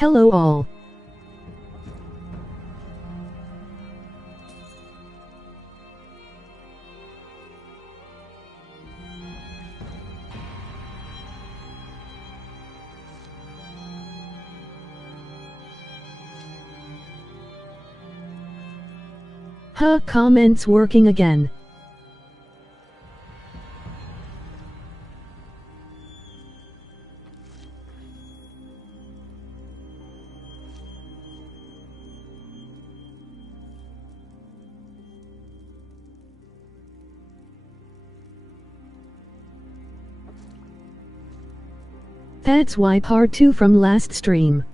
Hello all. Huh, comments working again. That's why part 2 from last stream.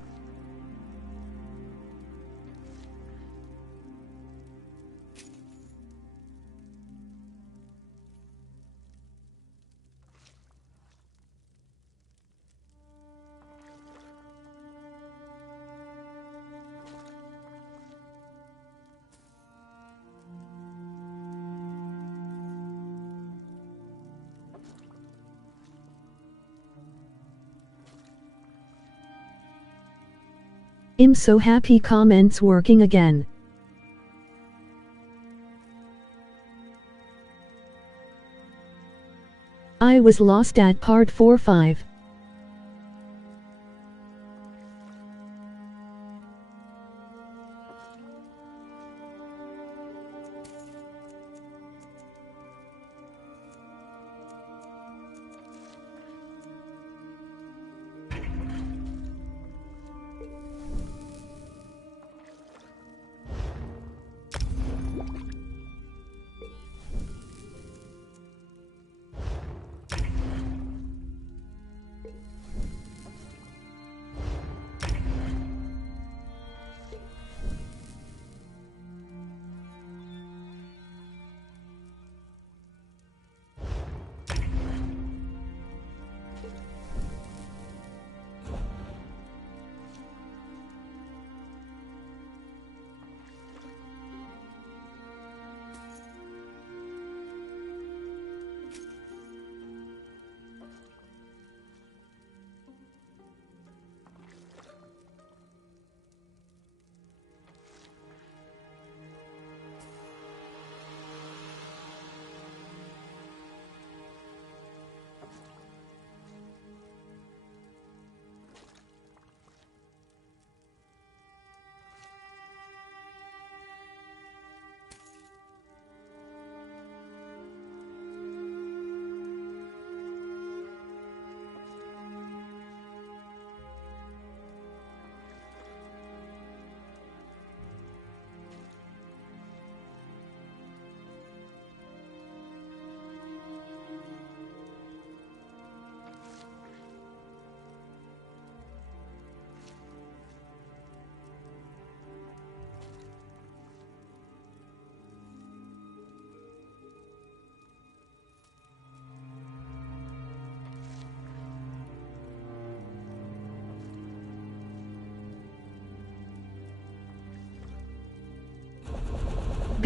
I'm so happy comments working again. I was lost at part 4-5.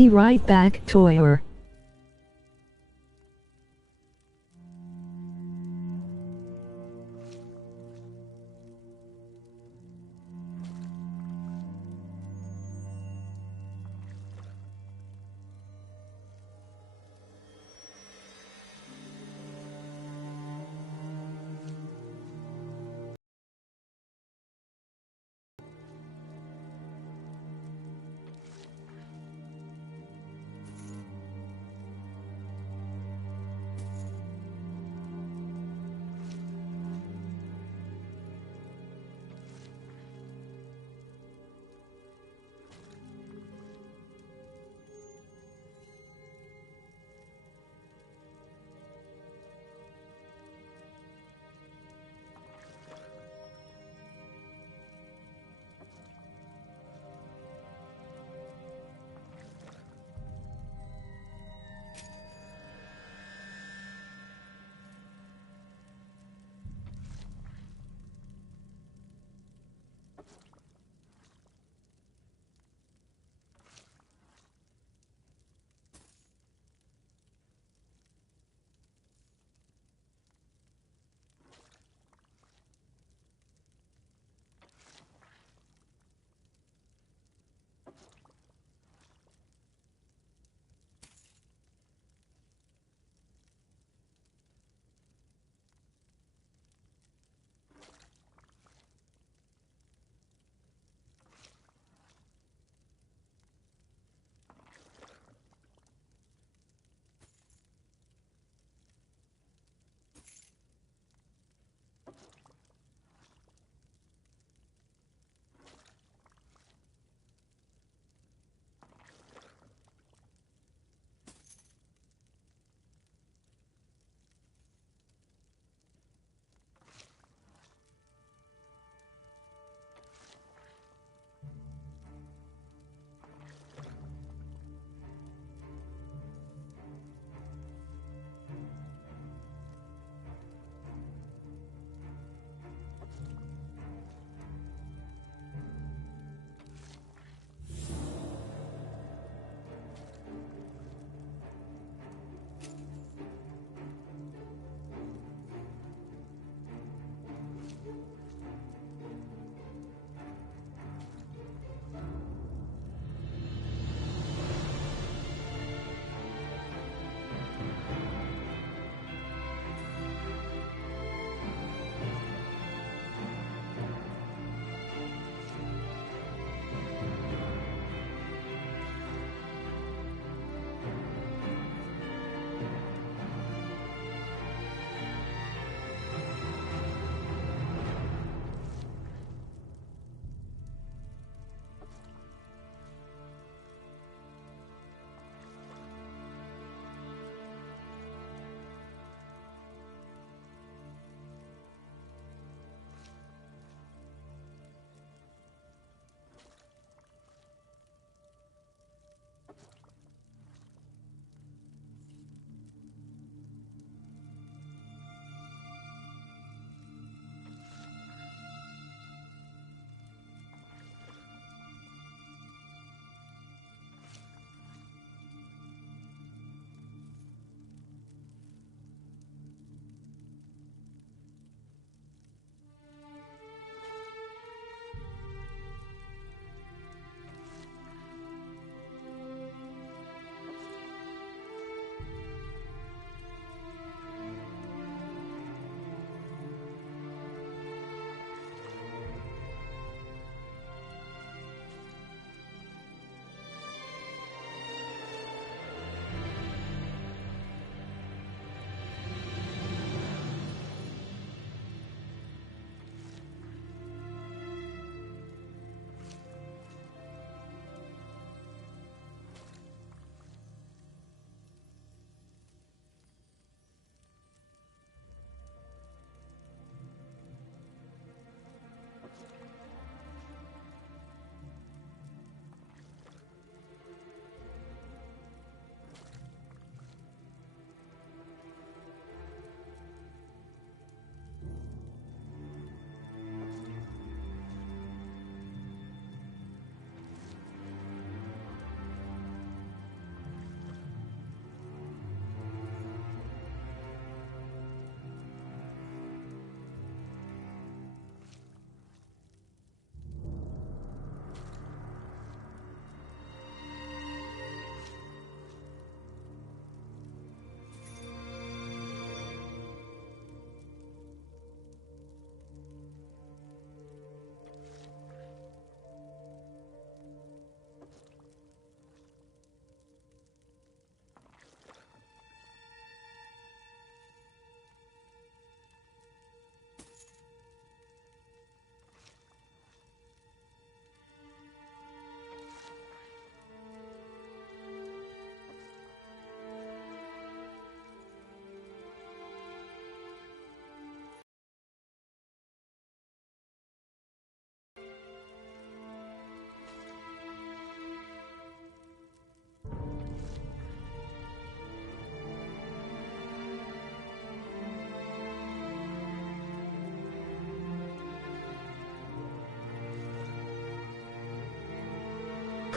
Be right back, Toyer.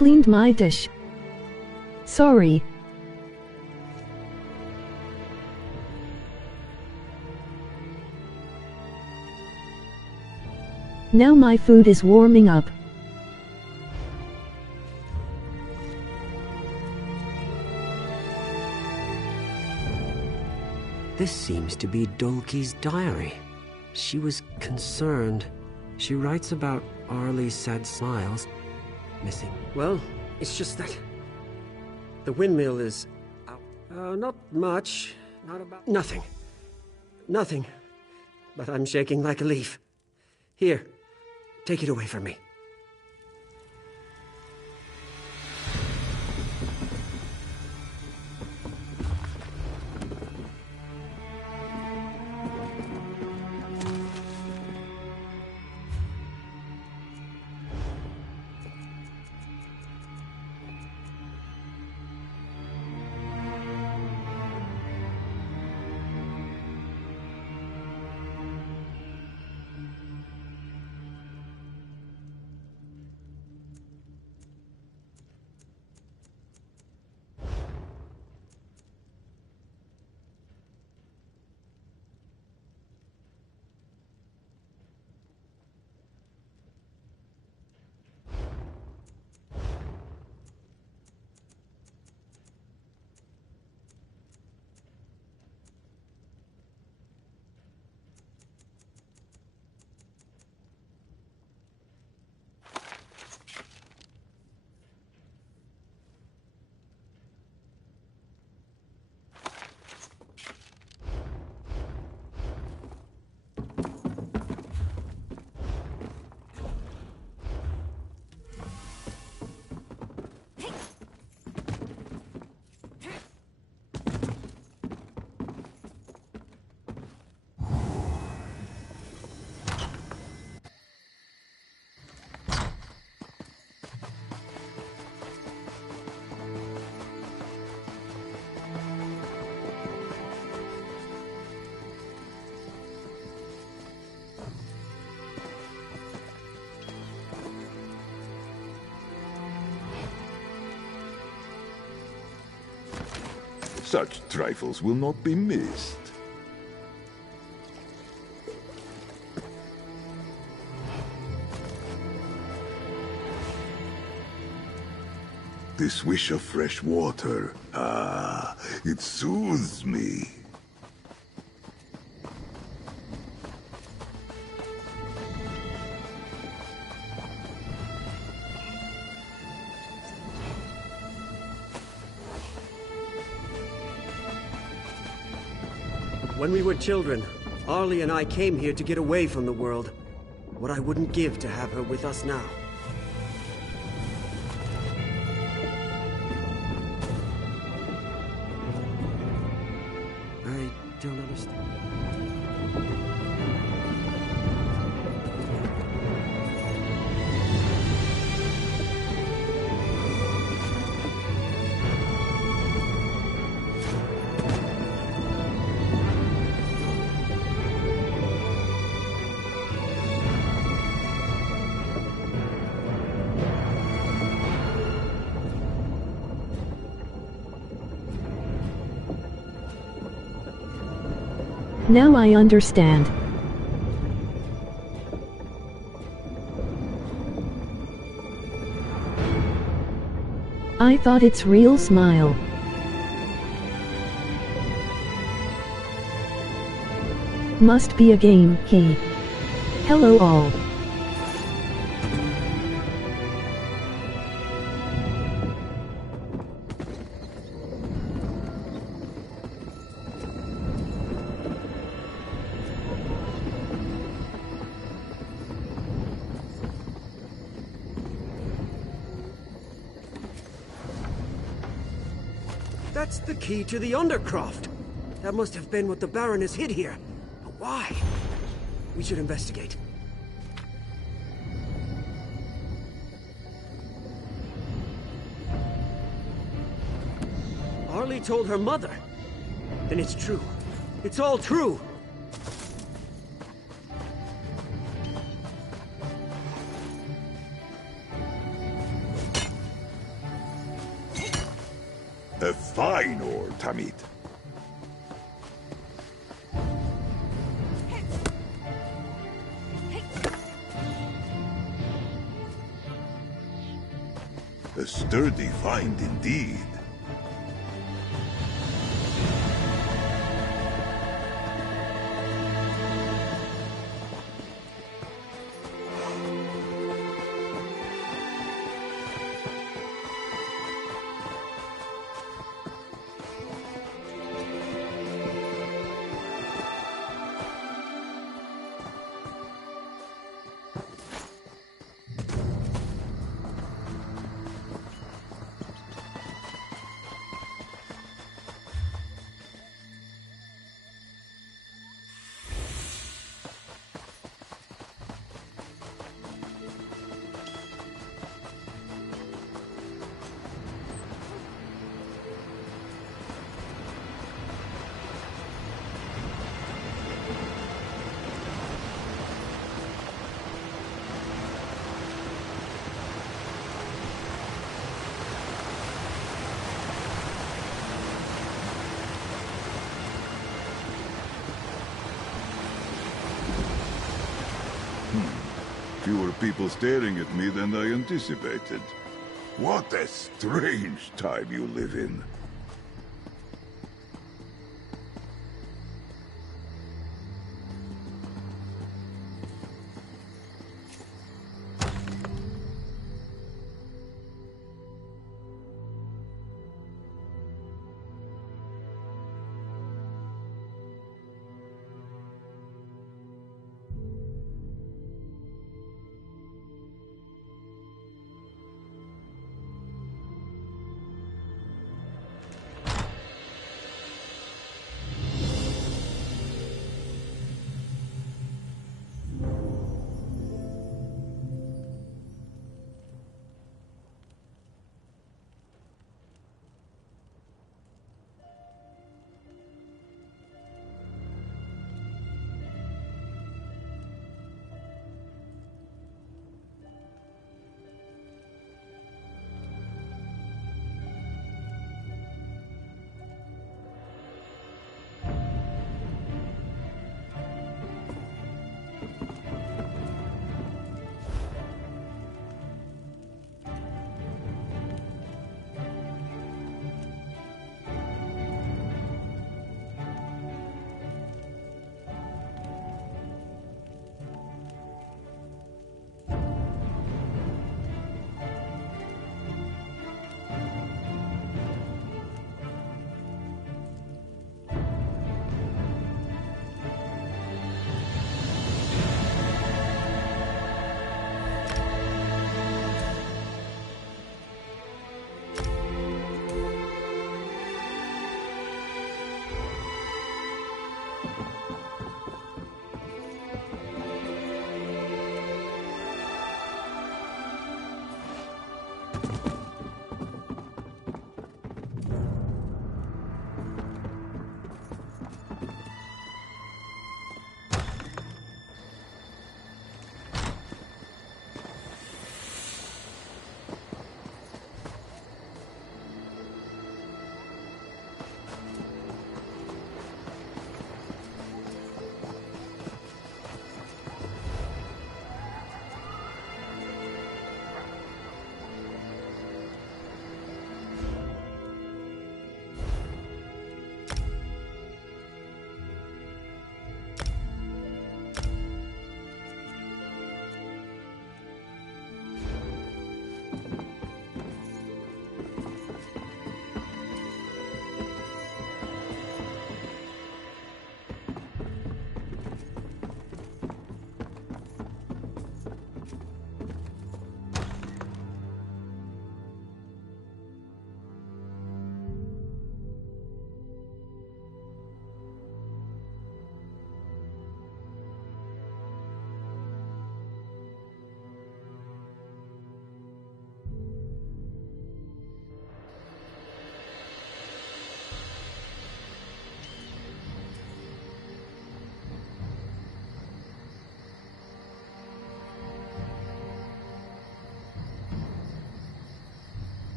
cleaned my dish. Sorry. Now my food is warming up. This seems to be Dolki's diary. She was concerned. She writes about Arlie's sad smiles missing. Well, it's just that the windmill is out. Not much. Not about... Nothing. Nothing. But I'm shaking like a leaf. Here, take it away from me. Such trifles will not be missed. This wish of fresh water, it soothes me. When we were children, Arlie and I came here to get away from the world. What I wouldn't give to have her with us now. I don't understand. Now I understand. I thought it's real smile. Must be a game, he. Hello all. That's the key to the Undercroft. That must have been what the Baroness hid here. But why? We should investigate. Arlie told her mother. Then it's true. It's all true. A fine ore, Tamid. A sturdy find indeed. Fewer people staring at me than I anticipated. What a strange time you live in.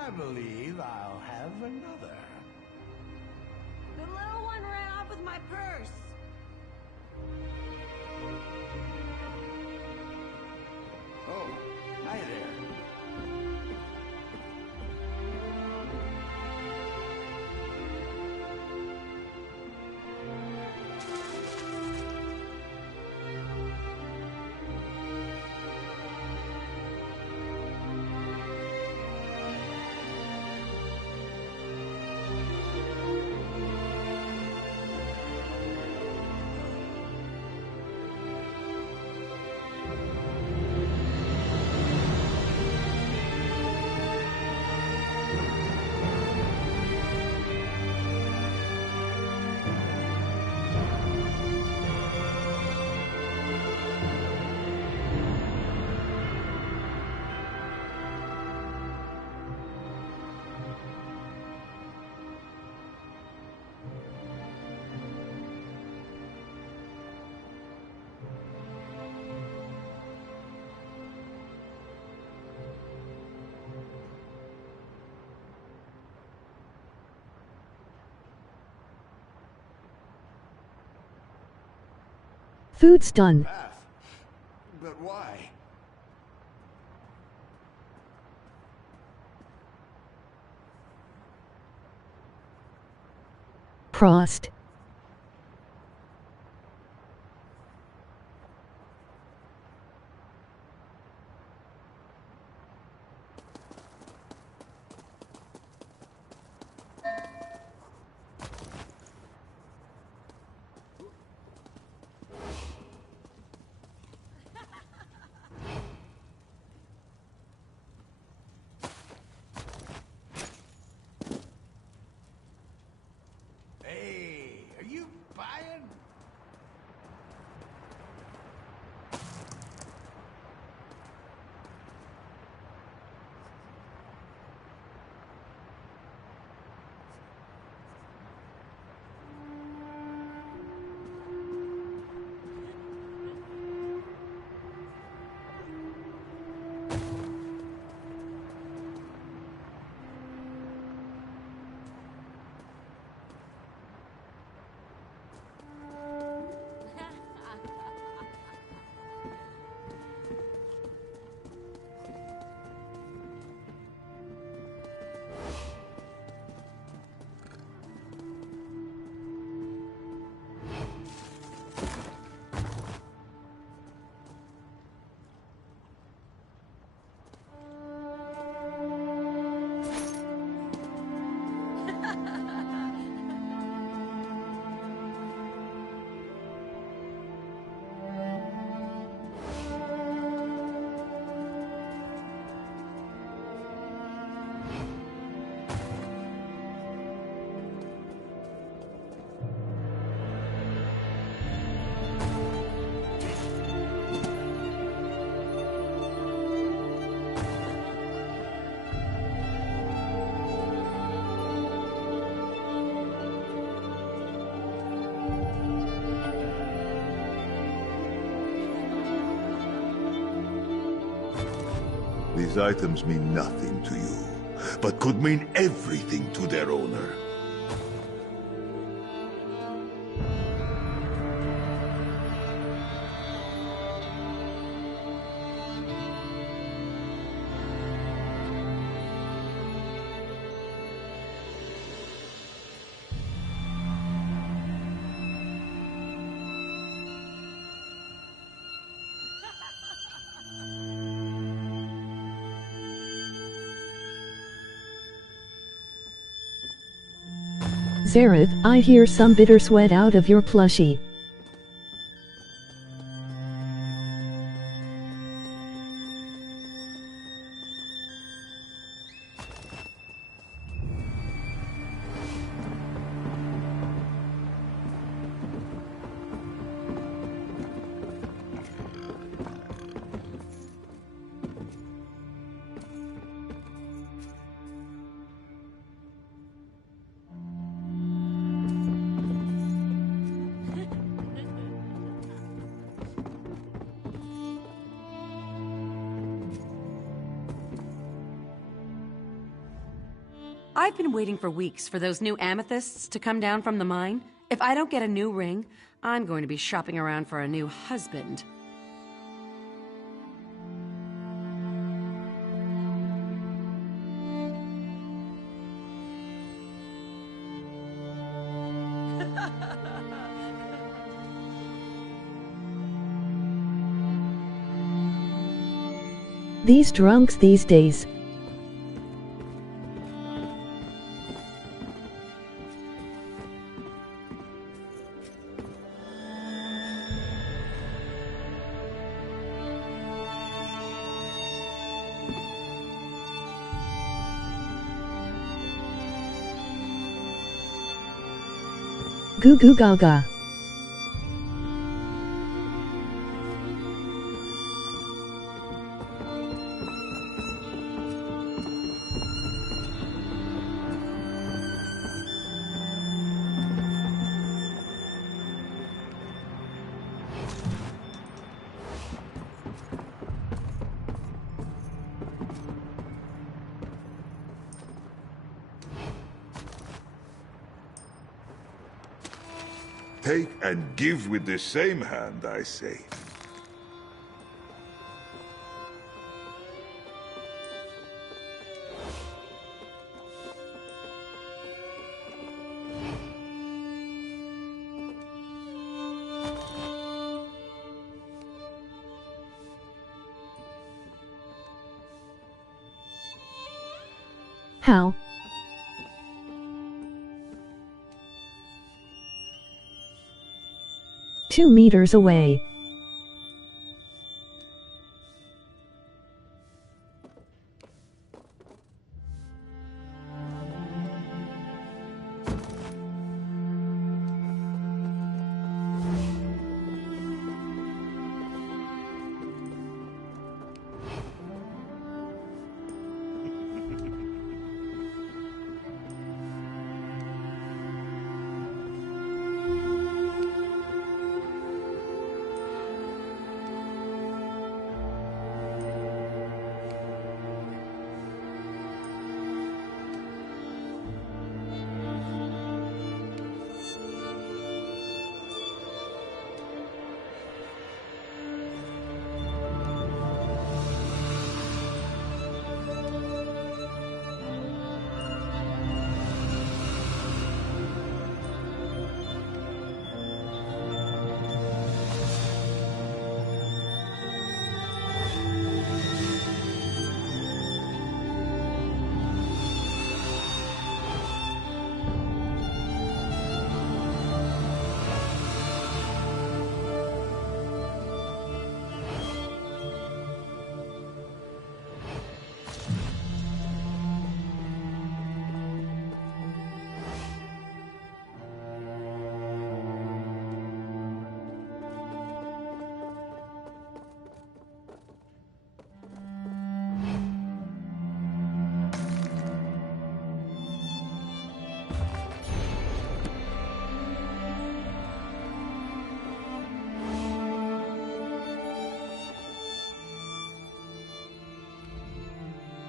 I believe I'll have another. The little one ran off with my purse. Oh, hi there. Food's done. Path. But why? Prost. Hey, are you buying? These items mean nothing to you, but could mean everything to their owner. Zareth, I hear some bitter sweat out of your plushie. I've been waiting for weeks for those new amethysts to come down from the mine. If I don't get a new ring, I'm going to be shopping around for a new husband. These drunks these days. Goo goo gaga. Take and give with the same hand, I say. How? Two meters away.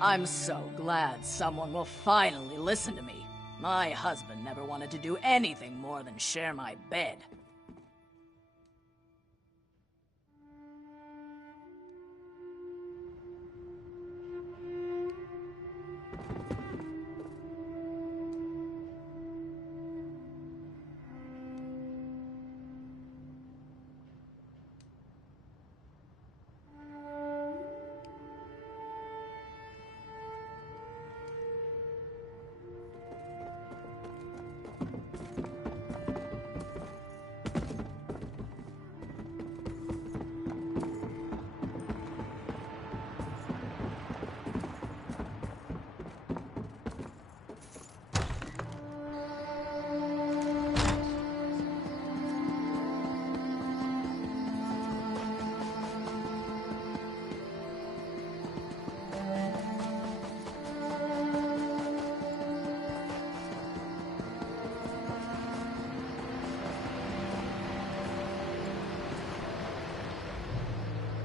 I'm so glad someone will finally listen to me. My husband never wanted to do anything more than share my bed.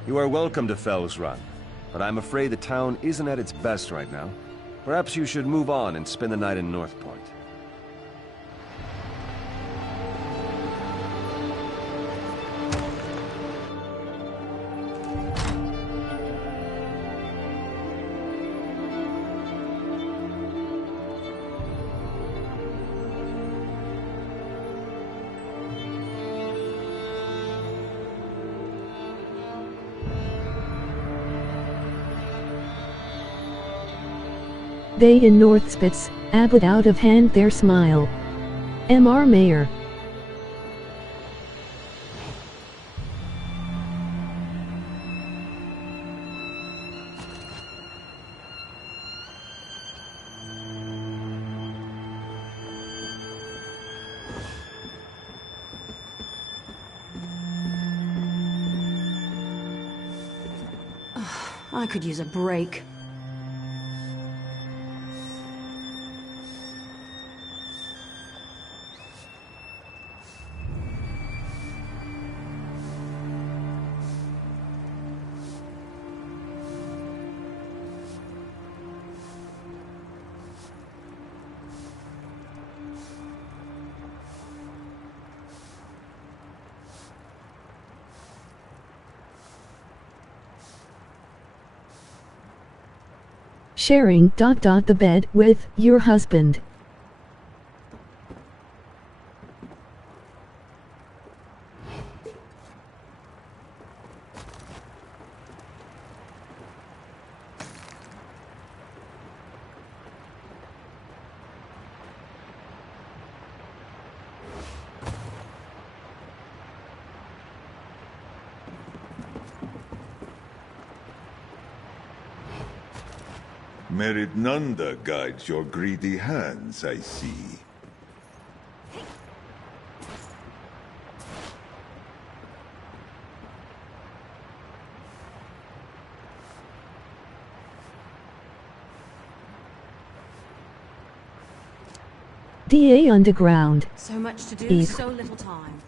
You are welcome to Fell's Run, but I'm afraid the town isn't at its best right now. Perhaps you should move on and spend the night in North Point. They in Northspitz, Abbott out of hand their smile. M.R. Mayor. I could use a break. Sharing ... the bed with your husband. Merit Nanda guides your greedy hands, I see. DA Underground. So much to do, Eve. so little time.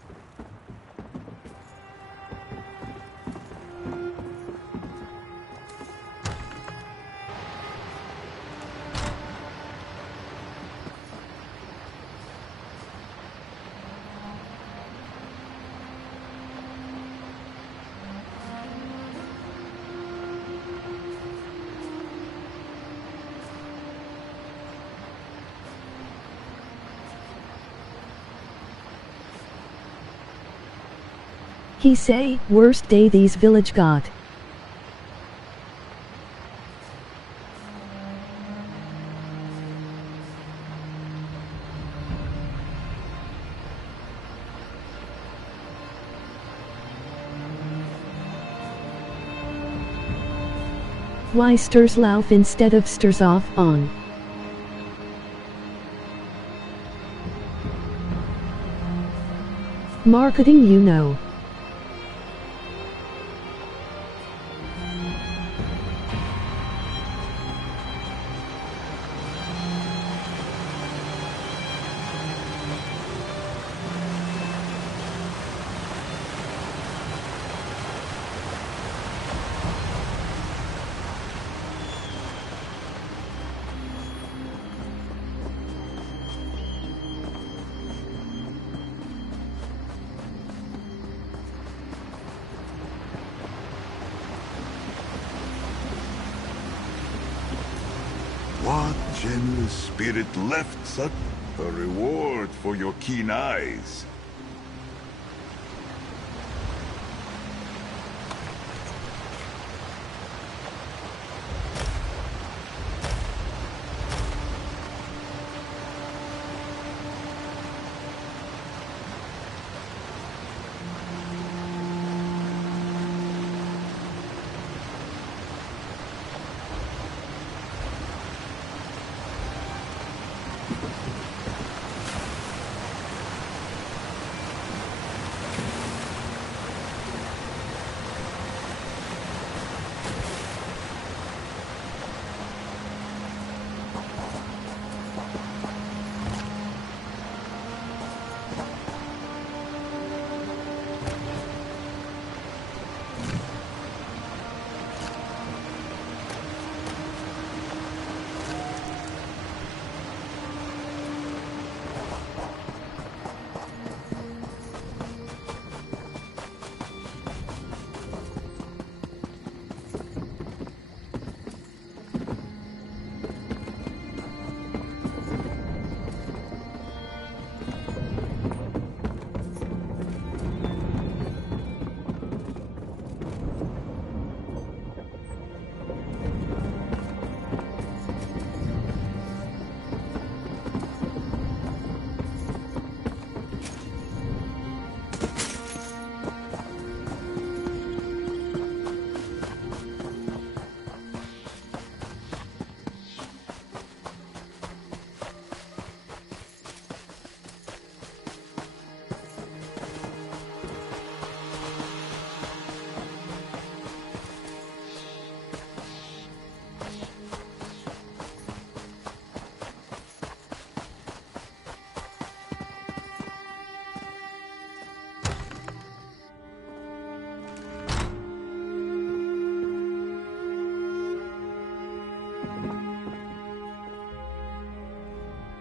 He say, worst day these village got. Why stirs lauf instead of stirs off on? Marketing, you know. What generous spirit left such a reward for your keen eyes?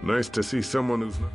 Nice to see someone who's not...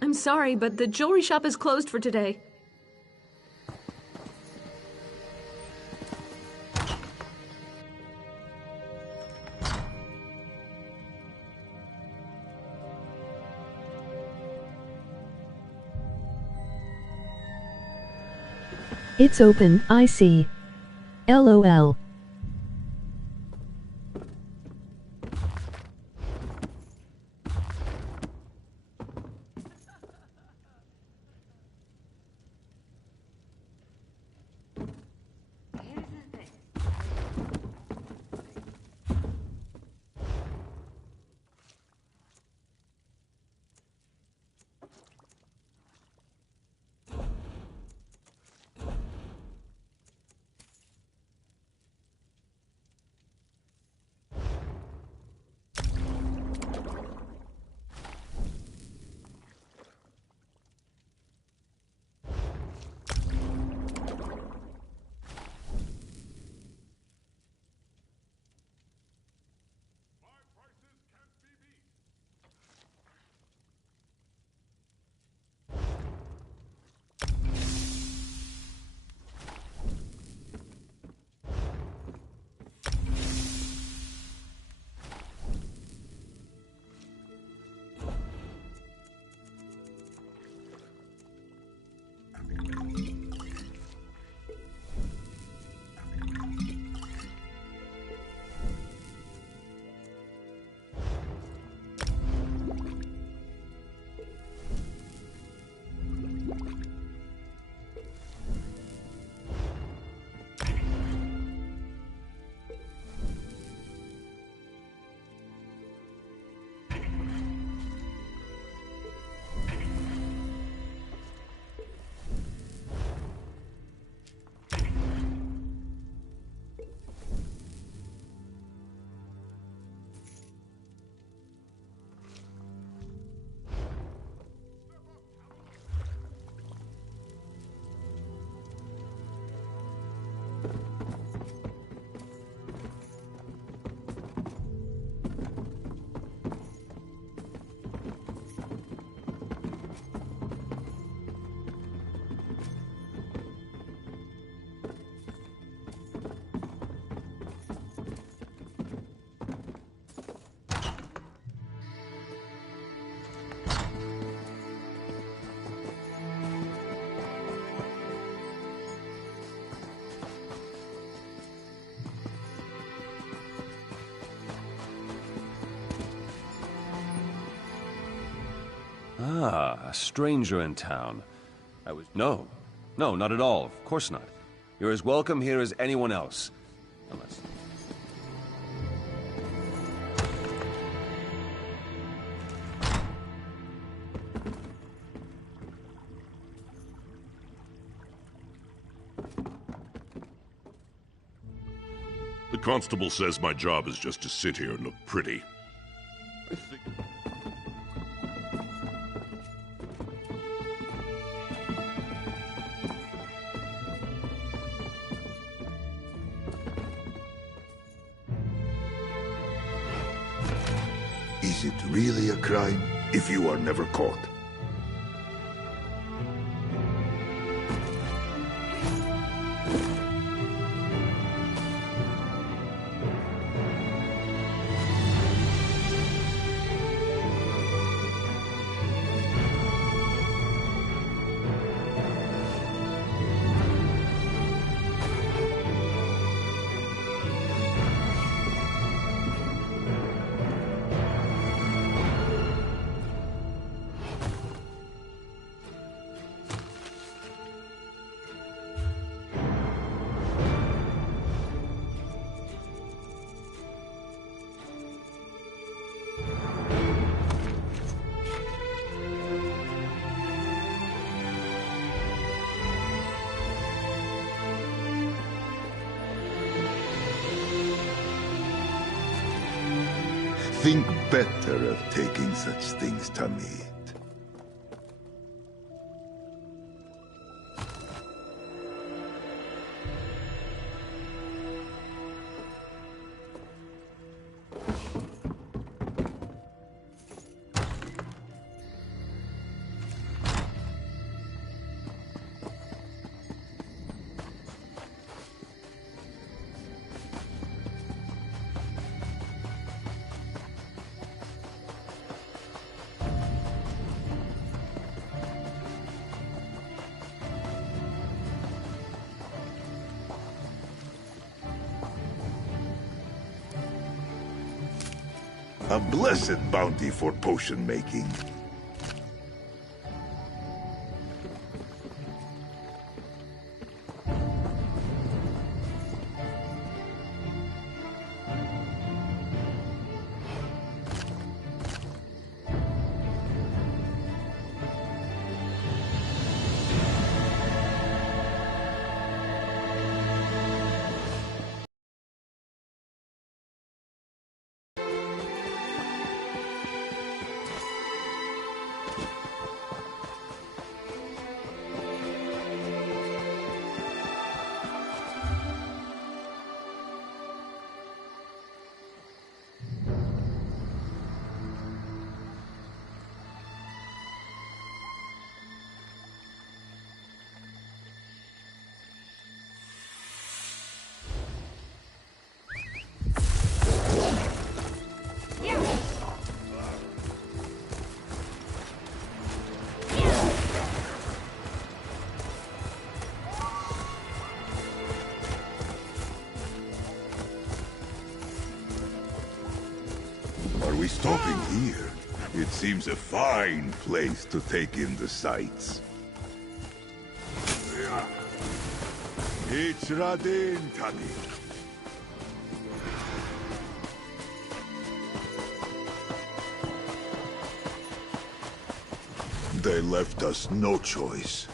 I'm sorry, but the jewelry shop is closed for today. It's open, I see. LOL. Ah, a stranger in town. No, not at all. Of course not. You're as welcome here as anyone else. Unless... The constable says my job is just to sit here and look pretty. I think... Is it really a crime if you are never caught? Think better of taking such things to meat. A blessed bounty for potion making. Are we stopping here? It seems a fine place to take in the sights. It's Radin, Tani. They left us no choice.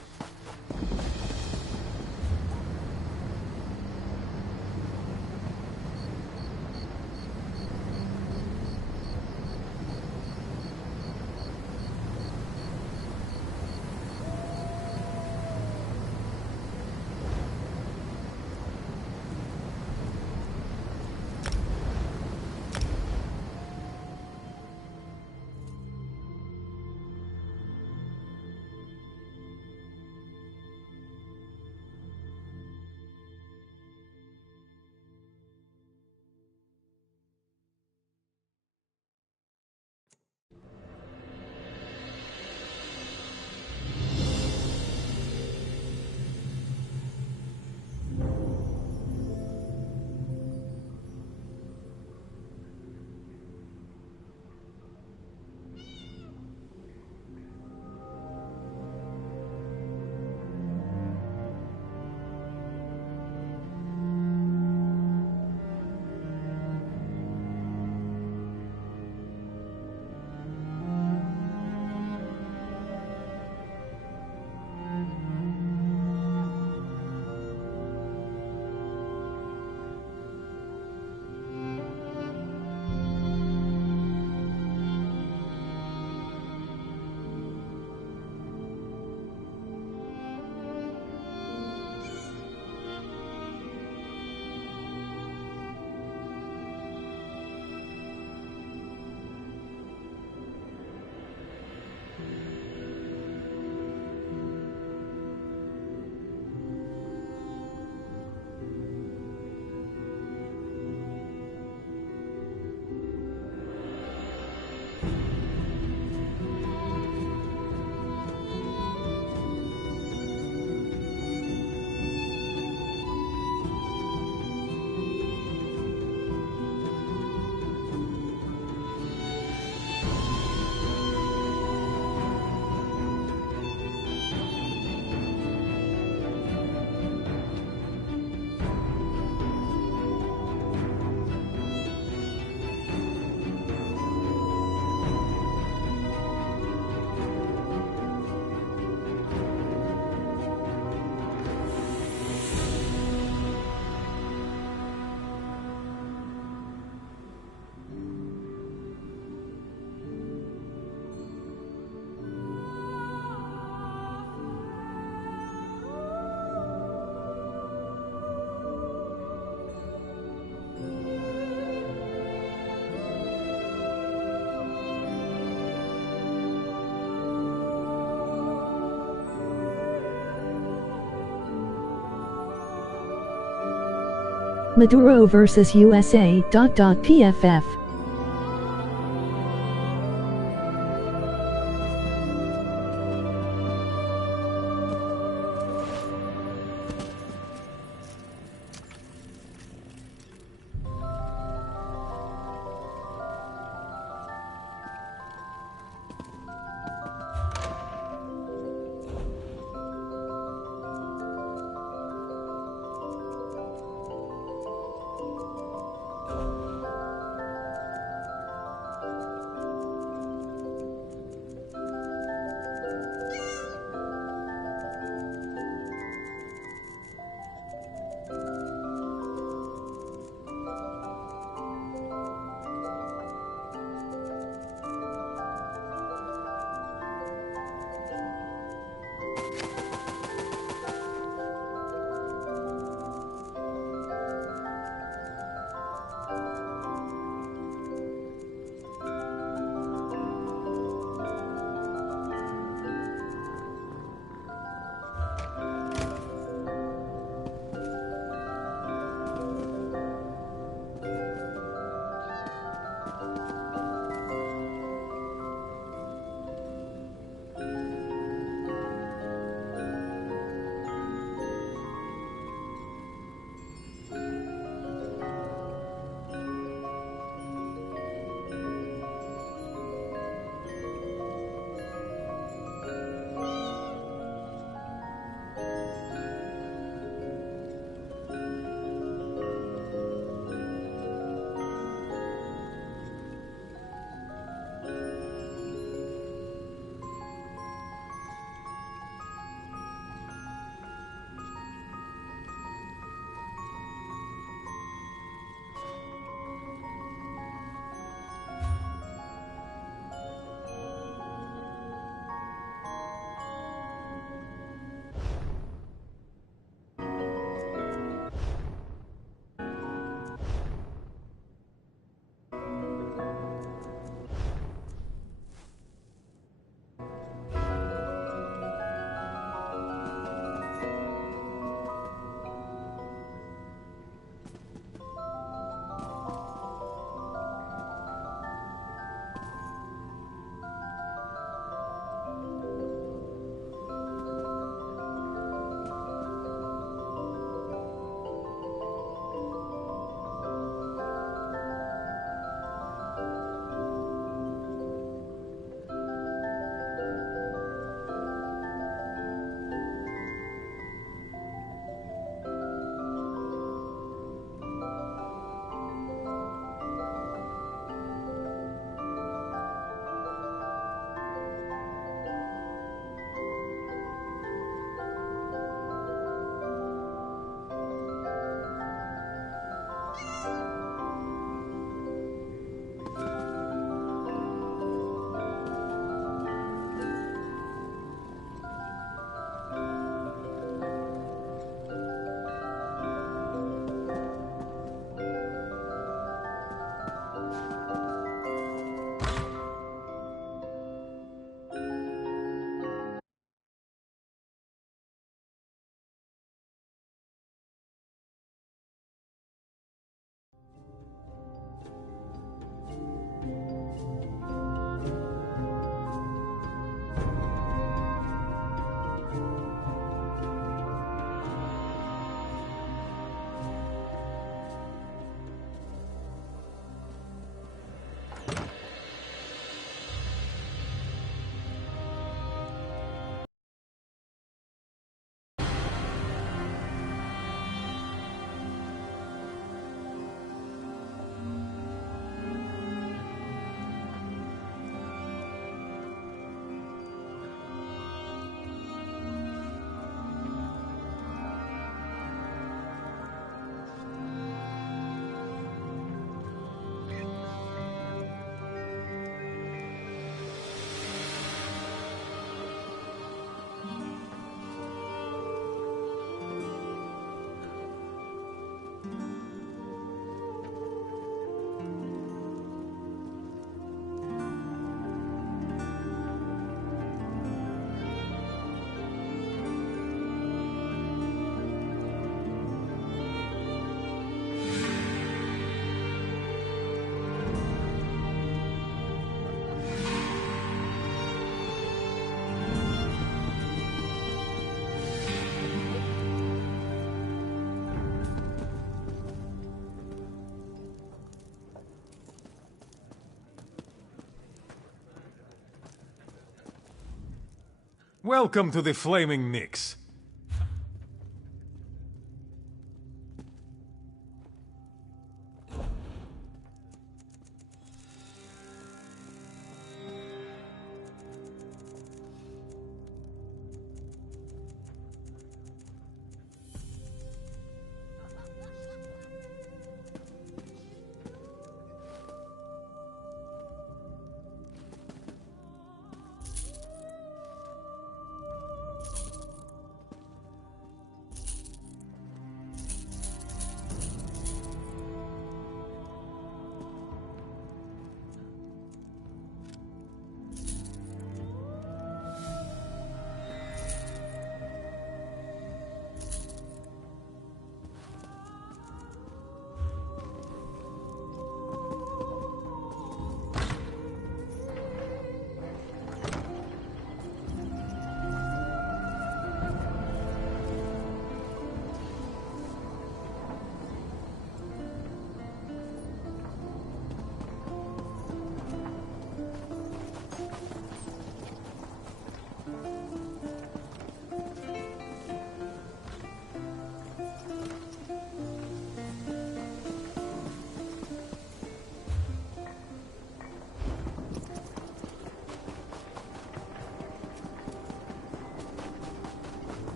Maduro vs. USA. PFF. Welcome to the Flaming Nix.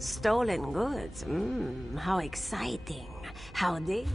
Stolen goods. How exciting. How they...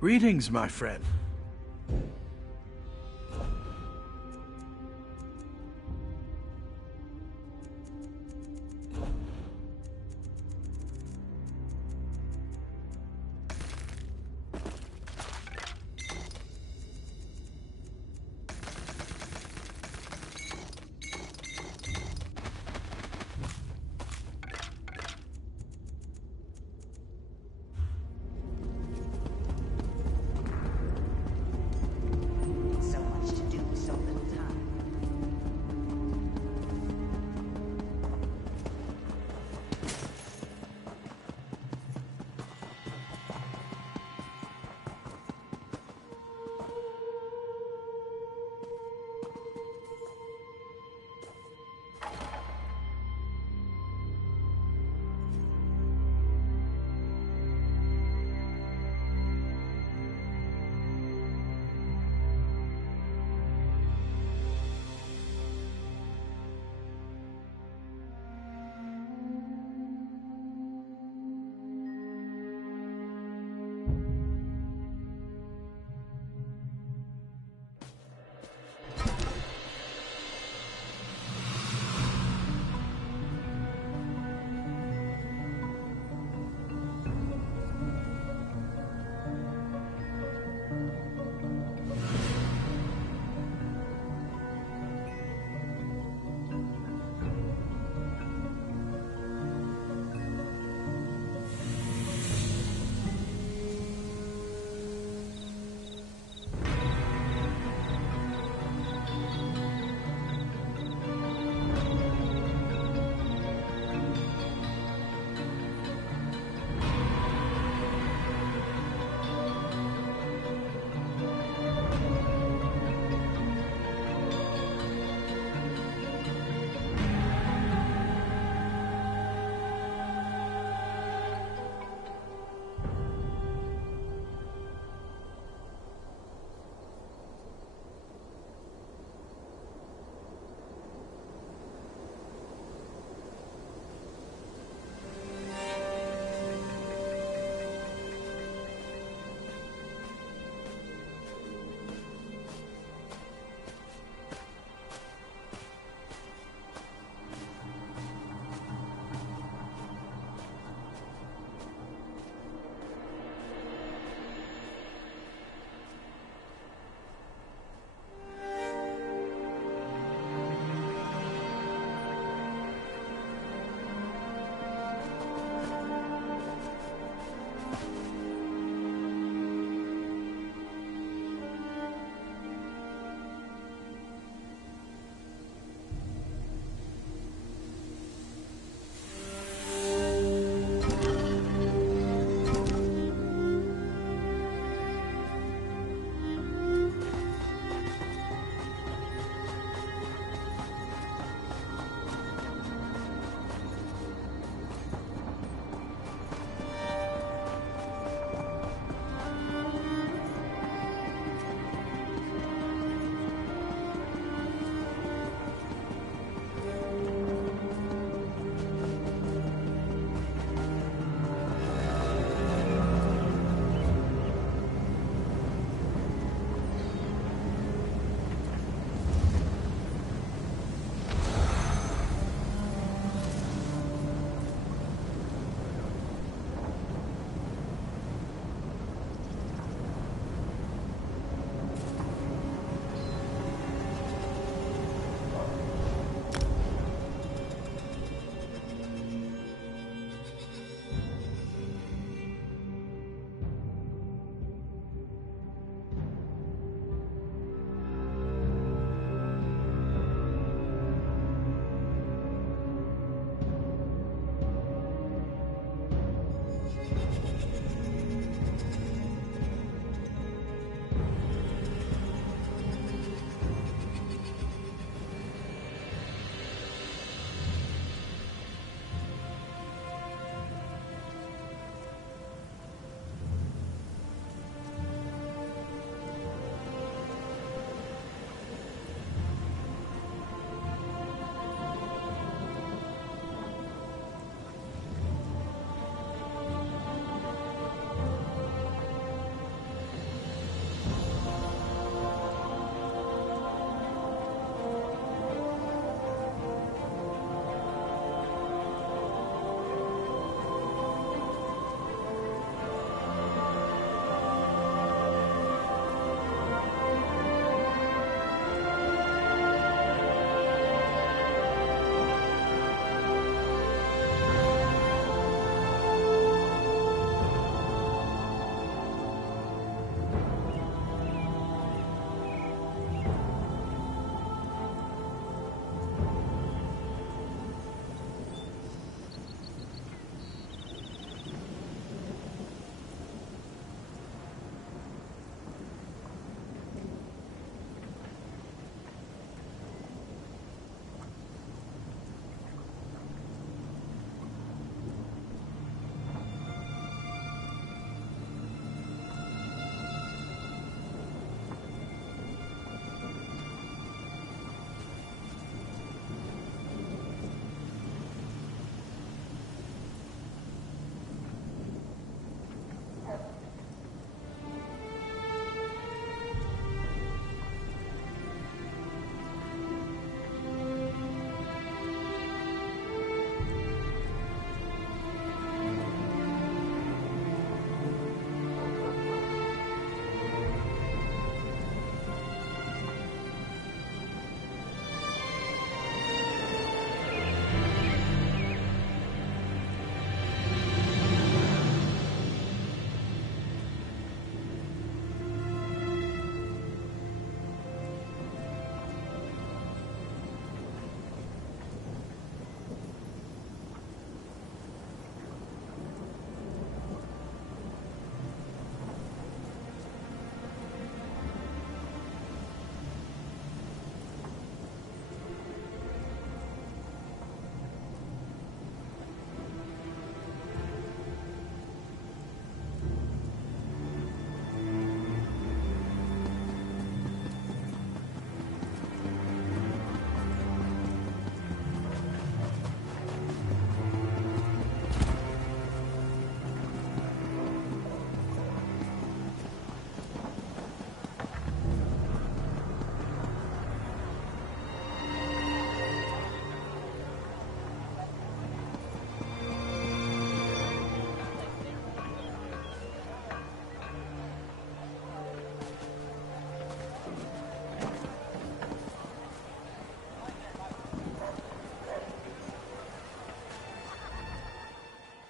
Greetings, my friend.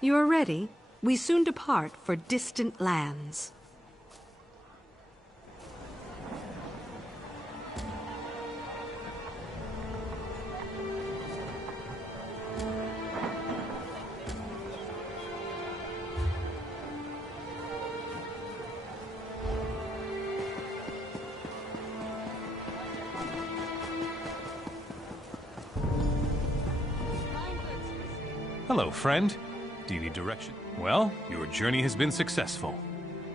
You are ready? We soon depart for distant lands. Hello, friend. Do you need direction? Well, your journey has been successful.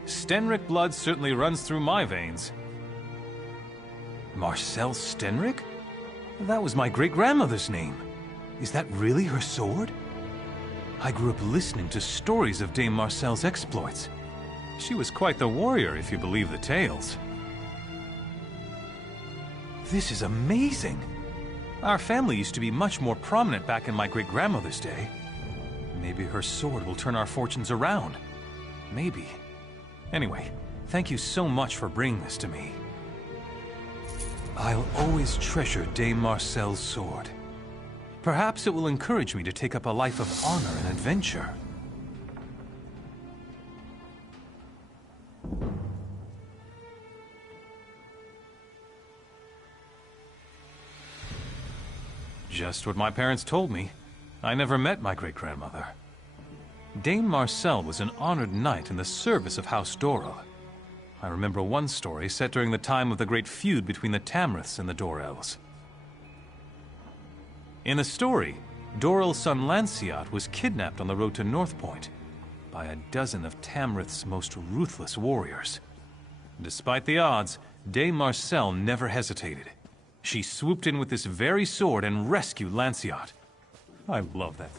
Stenrick blood certainly runs through my veins. Marcel Stenrick? That was my great-grandmother's name. Is that really her sword? I grew up listening to stories of Dame Marcel's exploits. She was quite the warrior, if you believe the tales. This is amazing! Our family used to be much more prominent back in my great-grandmother's day. Maybe her sword will turn our fortunes around. Maybe. Anyway, thank you so much for bringing this to me. I'll always treasure Dame Marcel's sword. Perhaps it will encourage me to take up a life of honor and adventure. Just what my parents told me. I never met my great-grandmother. Dame Marcel was an honored knight in the service of House Dorell. I remember one story set during the time of the great feud between the Tamriths and the Dorels. In the story, Dorell's son Lanciot was kidnapped on the road to Northpoint by a dozen of Tamrith's most ruthless warriors. Despite the odds, Dame Marcel never hesitated. She swooped in with this very sword and rescued Lanciot. I love that.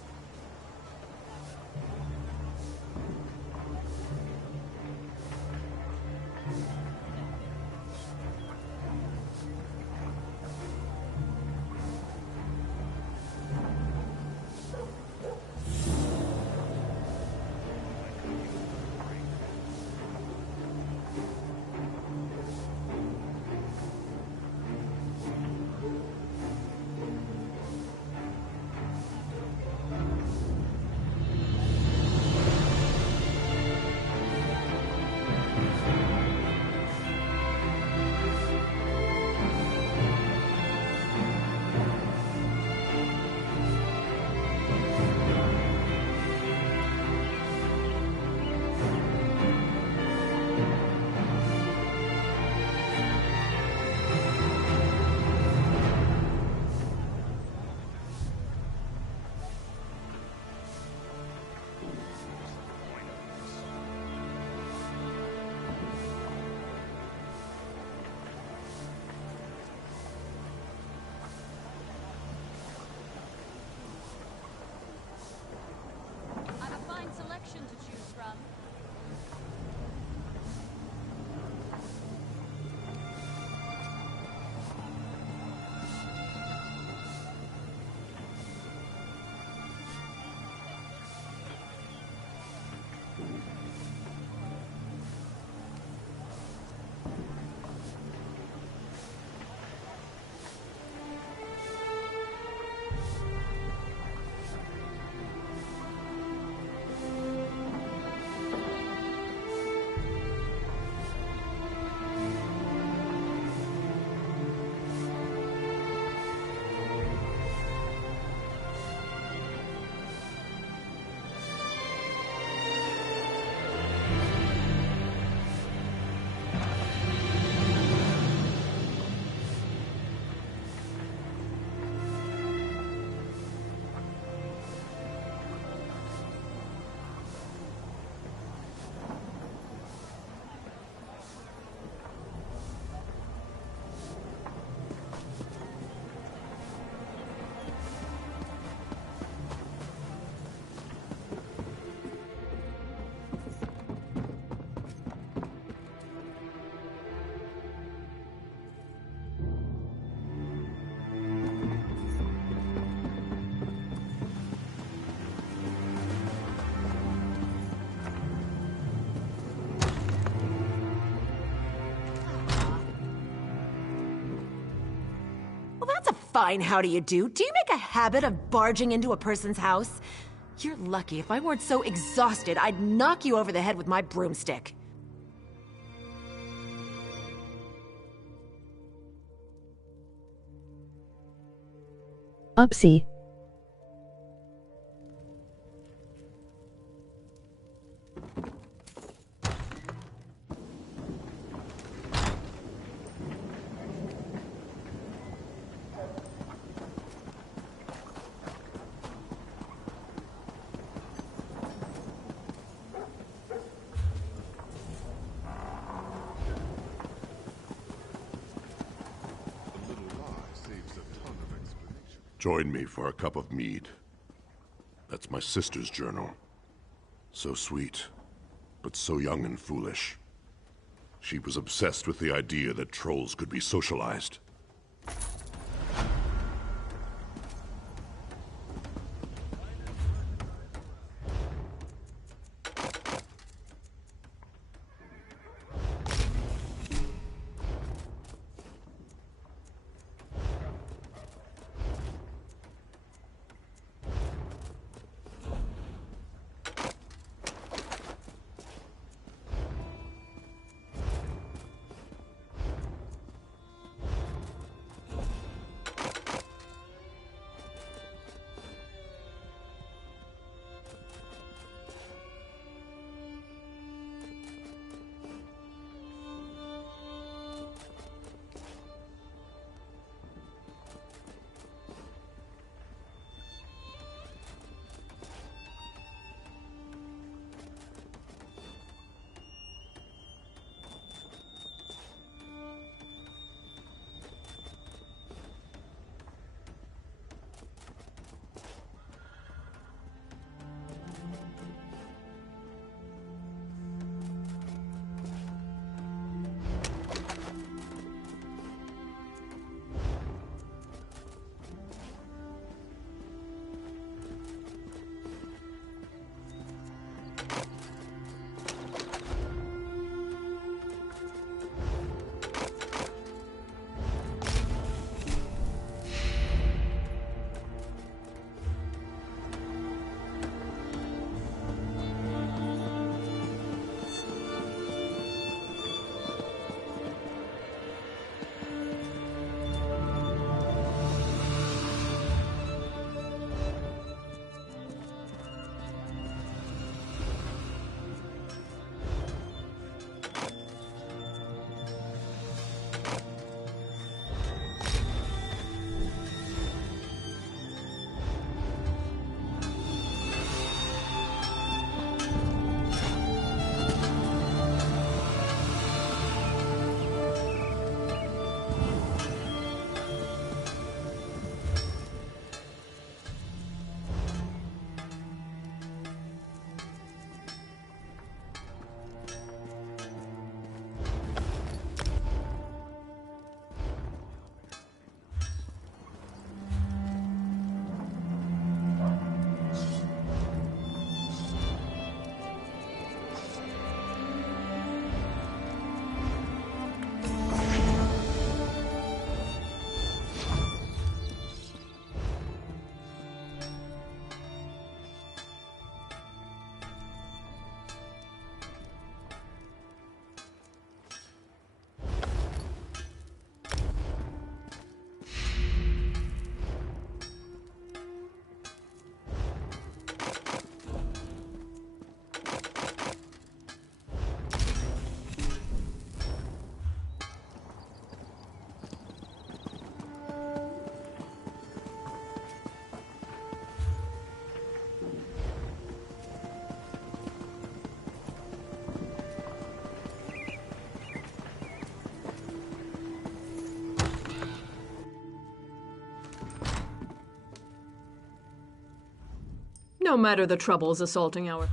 Fine, how do you do? Do you make a habit of barging into a person's house? You're lucky. If I weren't so exhausted, I'd knock you over the head with my broomstick. Upsie. Join me for a cup of mead. That's my sister's journal. So sweet, but so young and foolish. She was obsessed with the idea that trolls could be socialized. No matter the troubles assaulting our...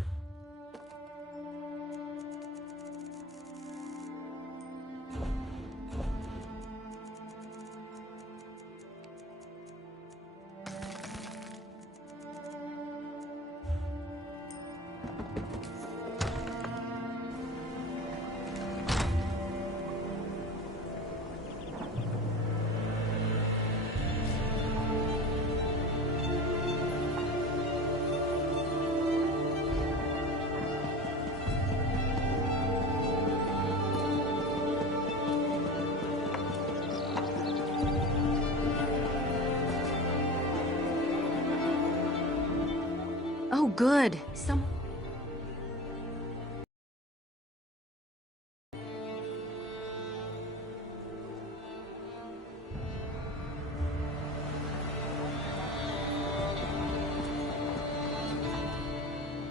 Oh, good.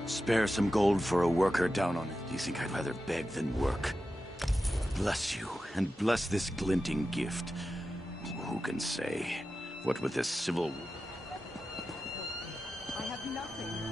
Spare some gold for a worker down on it. Do you think I'd rather beg than work? Bless you, and bless this glinting gift. Who can say? What with this civil... I have nothing.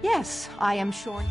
Yes, I am sure.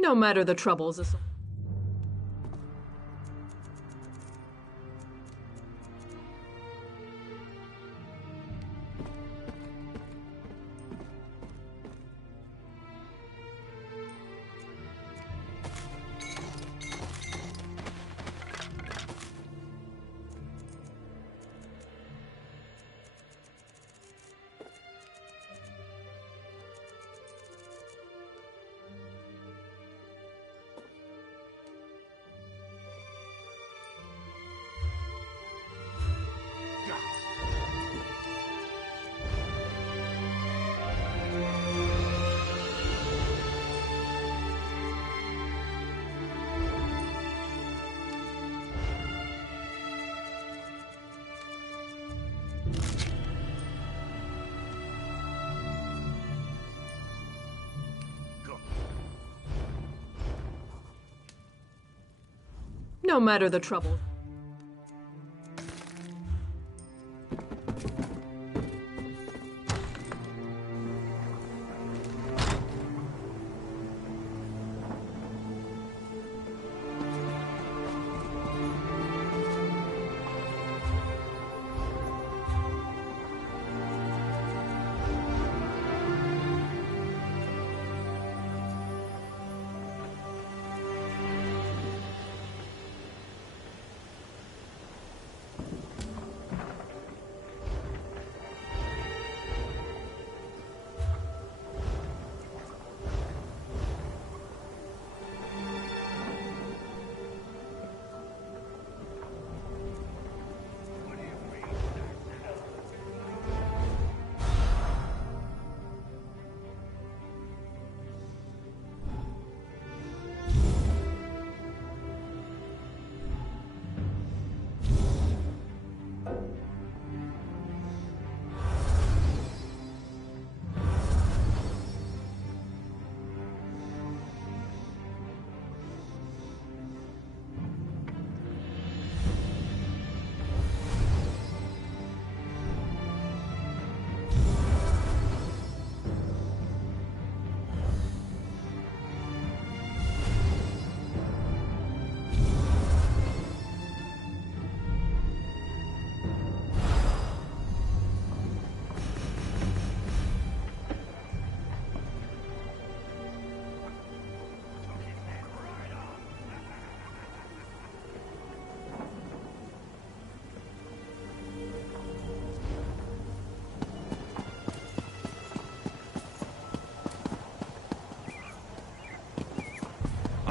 No matter the troubles. No matter the trouble.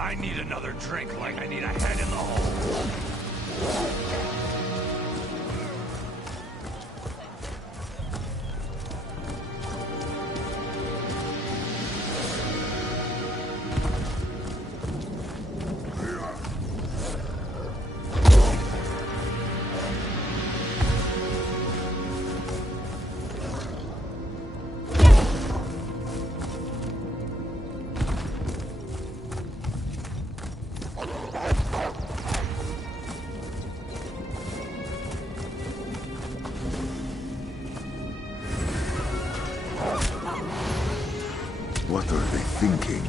I need another drink like I need a head in the hole. What are they thinking?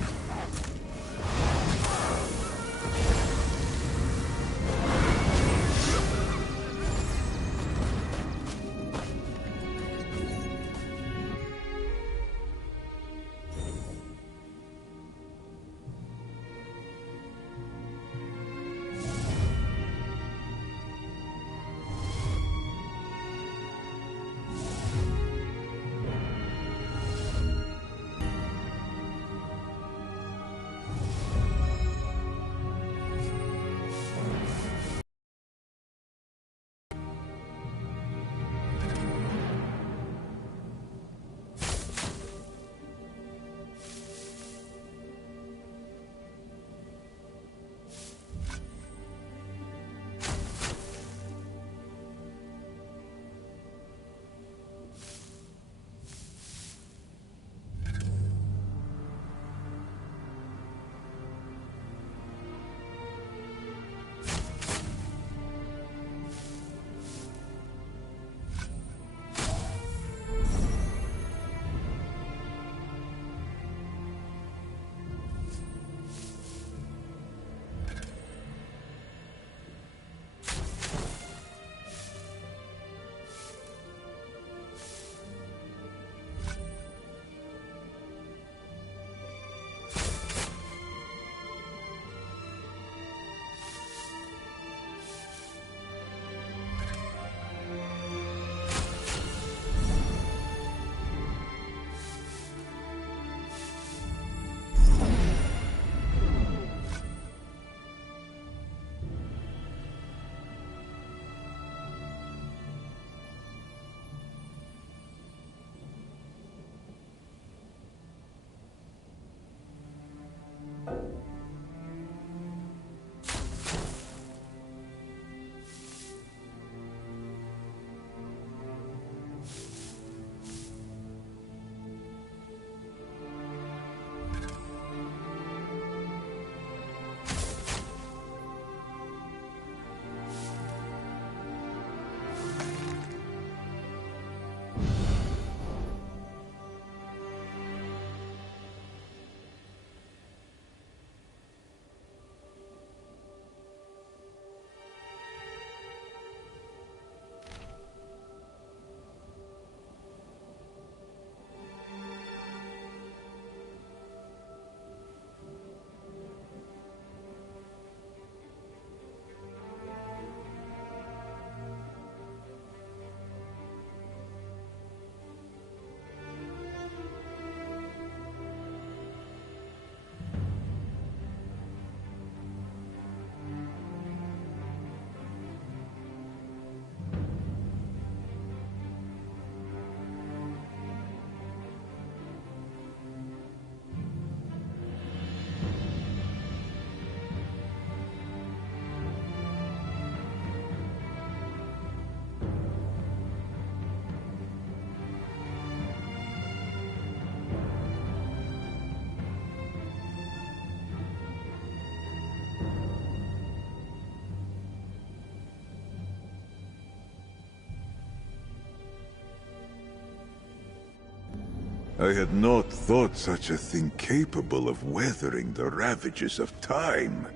I had not thought such a thing capable of weathering the ravages of time.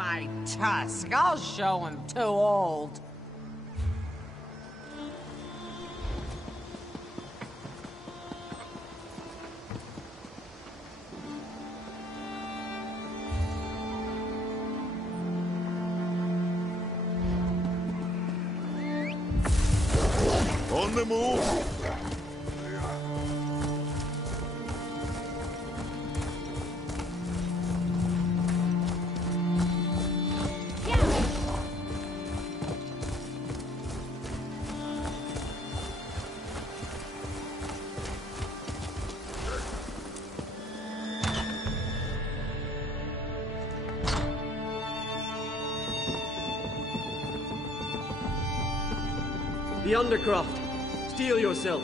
my tusk. I'll show him too old. On the move! The Undercroft! Steel yourself!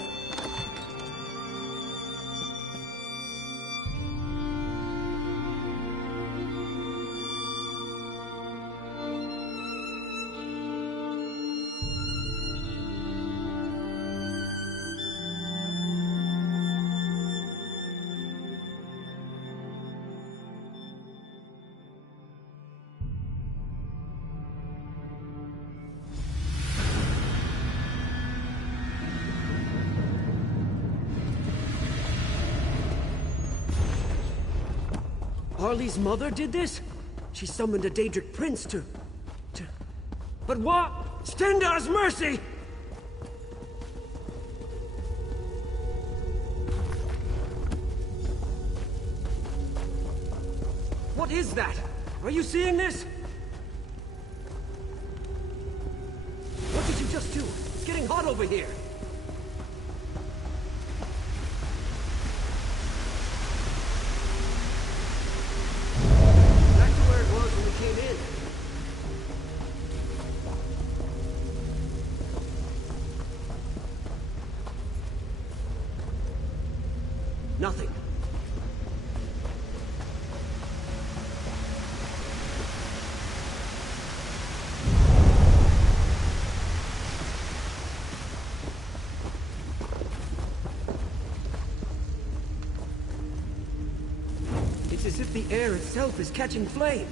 Harley's mother did this? She summoned a Daedric prince to... But what? Stendarr's mercy! What is that? Are you seeing this? What did you just do? It's getting hot over here. Nothing. It's as if the air itself is catching flame.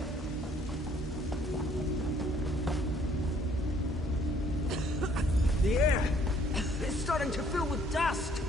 The air is starting to fill with dust.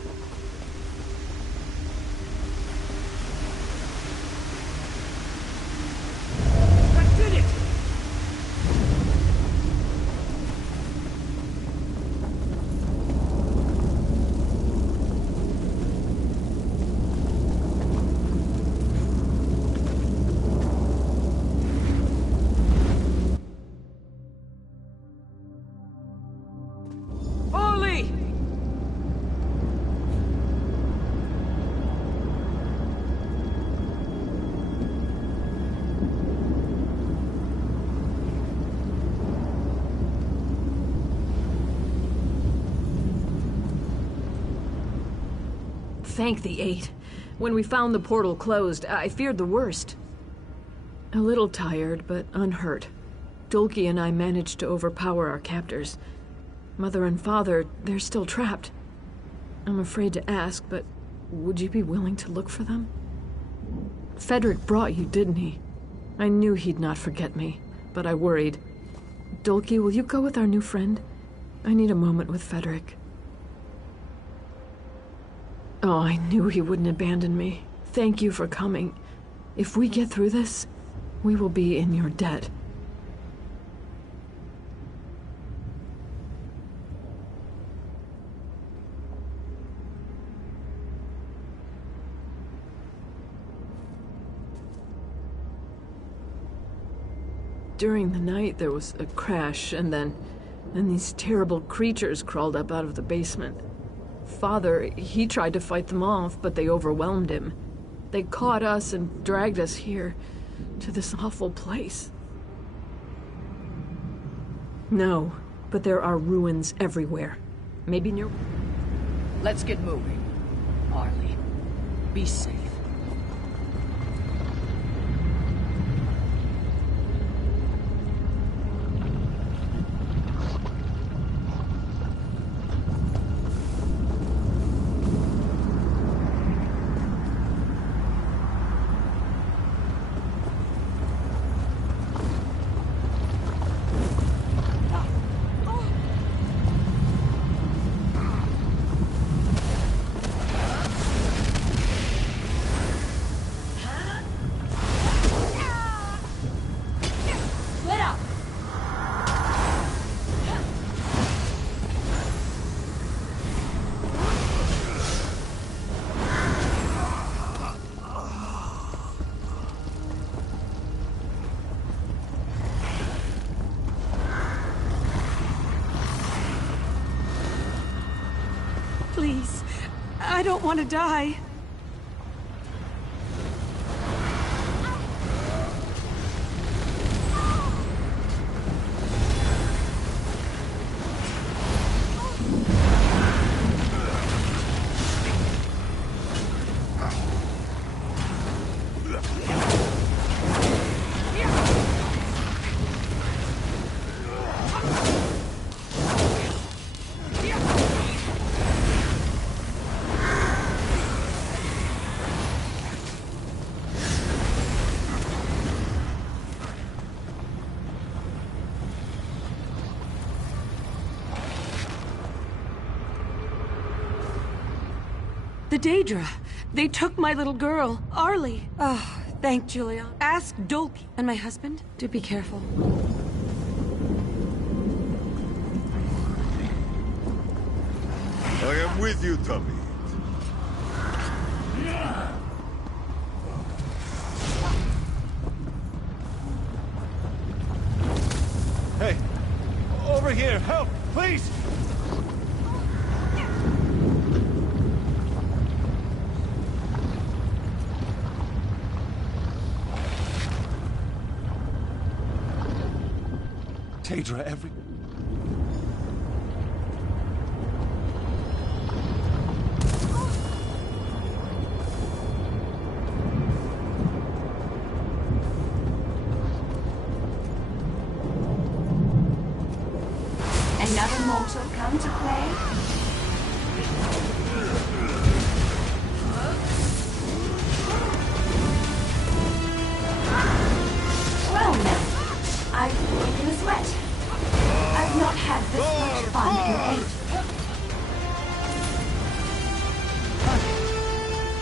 Thank the Eight. When we found the portal closed, I feared the worst. A little tired, but unhurt. Dolki and I managed to overpower our captors. Mother and Father, they're still trapped. I'm afraid to ask, but would you be willing to look for them? Fedric brought you, didn't he? I knew he'd not forget me, but I worried. Dolki, will you go with our new friend? I need a moment with Fedric. Oh, I knew he wouldn't abandon me. Thank you for coming. If we get through this, we will be in your debt. During the night, there was a crash, and then these terrible creatures crawled up out of the basement. Father, he tried to fight them off, but they overwhelmed him. They caught us and dragged us here, to this awful place. No, but there are ruins everywhere. Maybe near... Let's get moving. Arlie, be safe. Please. I don't want to die. The Daedra. They took my little girl, Arlie. Oh, thank Julian. Ask Dolki. And my husband? Do be careful. I am with you, Tommy. Hey! Over here! Help! Please! Daedra, every... Another mortal come to play? Well now, I've broken a sweat. I've not had this much fun in ages.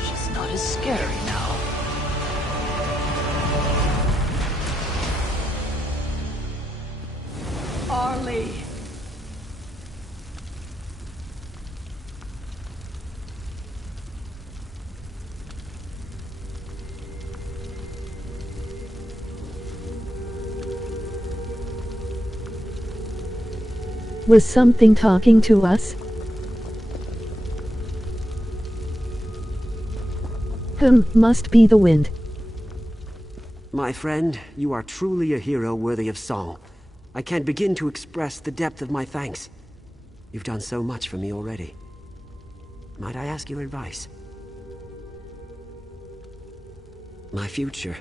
She's not as scary now. Arlie! Was something talking to us? Must be the wind. My friend, you are truly a hero worthy of song. I can't begin to express the depth of my thanks. You've done so much for me already. Might I ask your advice? My future.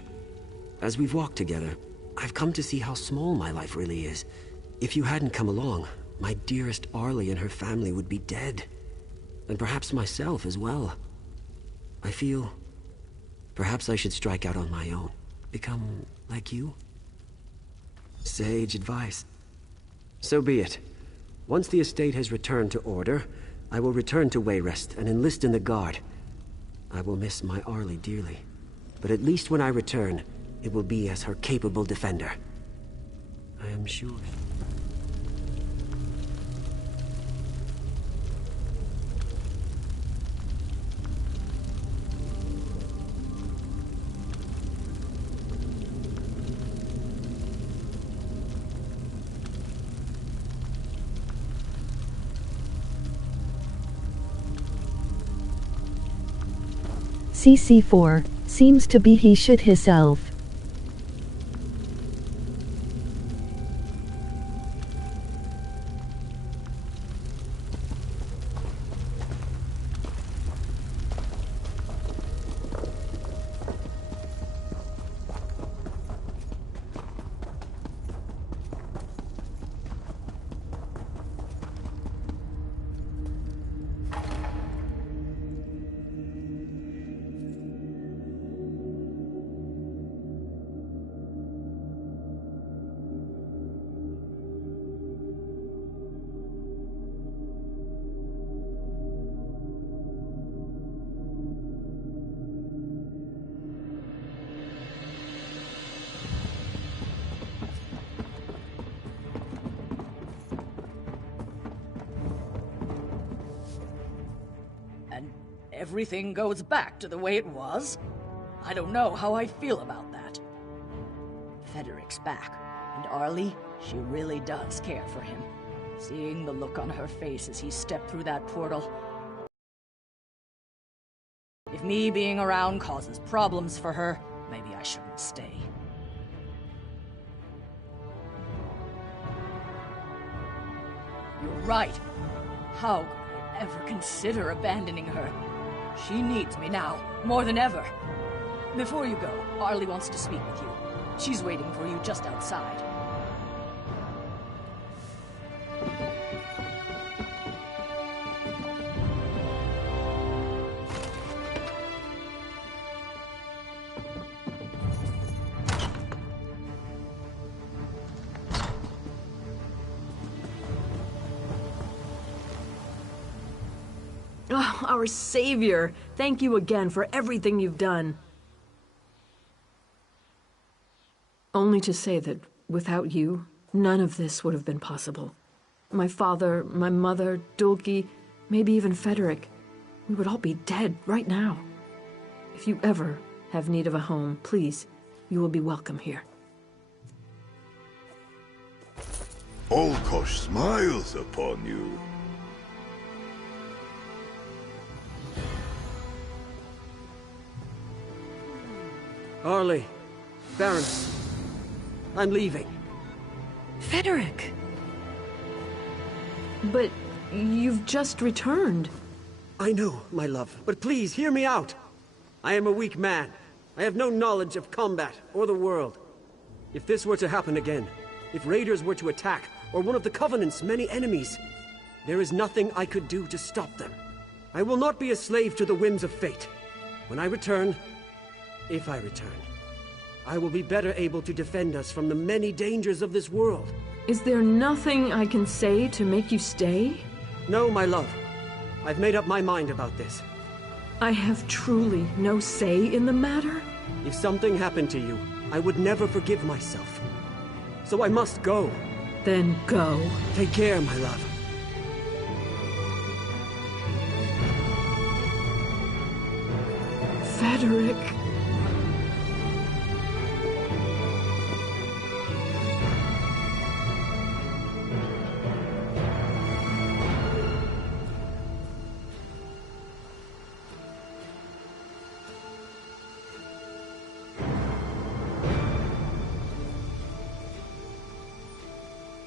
As we've walked together, I've come to see how small my life really is. If you hadn't come along, my dearest Arlie and her family would be dead. And perhaps myself as well. I feel... perhaps I should strike out on my own. Become like you? Sage advice. So be it. Once the estate has returned to order, I will return to Wayrest and enlist in the Guard. I will miss my Arlie dearly. But at least when I return, it will be as her capable defender. I am sure. CC4, seems to be he shit himself. Everything goes back to the way it was? I don't know how I feel about that. Federic's back, and Arlie, she really does care for him. Seeing the look on her face as he stepped through that portal, If me being around causes problems for her, maybe I shouldn't stay. You're right. How could I ever consider abandoning her? She needs me now, more than ever. Before you go, Arlie wants to speak with you. She's waiting for you just outside. Oh, our savior! Thank you again for everything you've done. Only to say that without you, none of this would have been possible. My father, my mother, Dulce, maybe even Federic, we would all be dead right now. If you ever have need of a home, please, you will be welcome here. Olkosh smiles upon you. Arlie, Baroness, I'm leaving. Federic! But you've just returned. I know, my love, but please hear me out. I am a weak man. I have no knowledge of combat or the world. If this were to happen again, if raiders were to attack, or one of the Covenant's many enemies, there is nothing I could do to stop them. I will not be a slave to the whims of fate. When I return, if I return, I will be better able to defend us from the many dangers of this world. Is there nothing I can say to make you stay? No, my love. I've made up my mind about this. I have truly no say in the matter? If something happened to you, I would never forgive myself. So I must go. Then go. Take care, my love. Federic.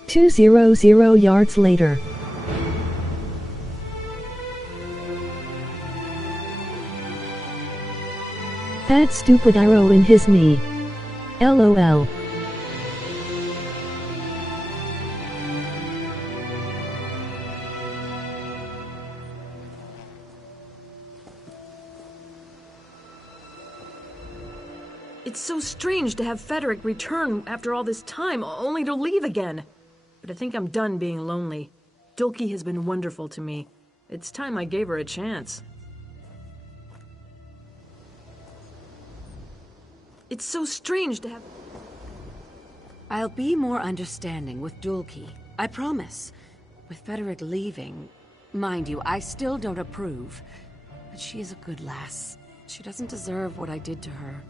.200 yards later. That stupid arrow in his knee. LOL. It's so strange to have Federic return after all this time, only to leave again. But I think I'm done being lonely. Dulce has been wonderful to me. It's time I gave her a chance. It's so strange to have... I'll be more understanding with Dulce. I promise. With Federic leaving... Mind you, I still don't approve. But she is a good lass. She doesn't deserve what I did to her.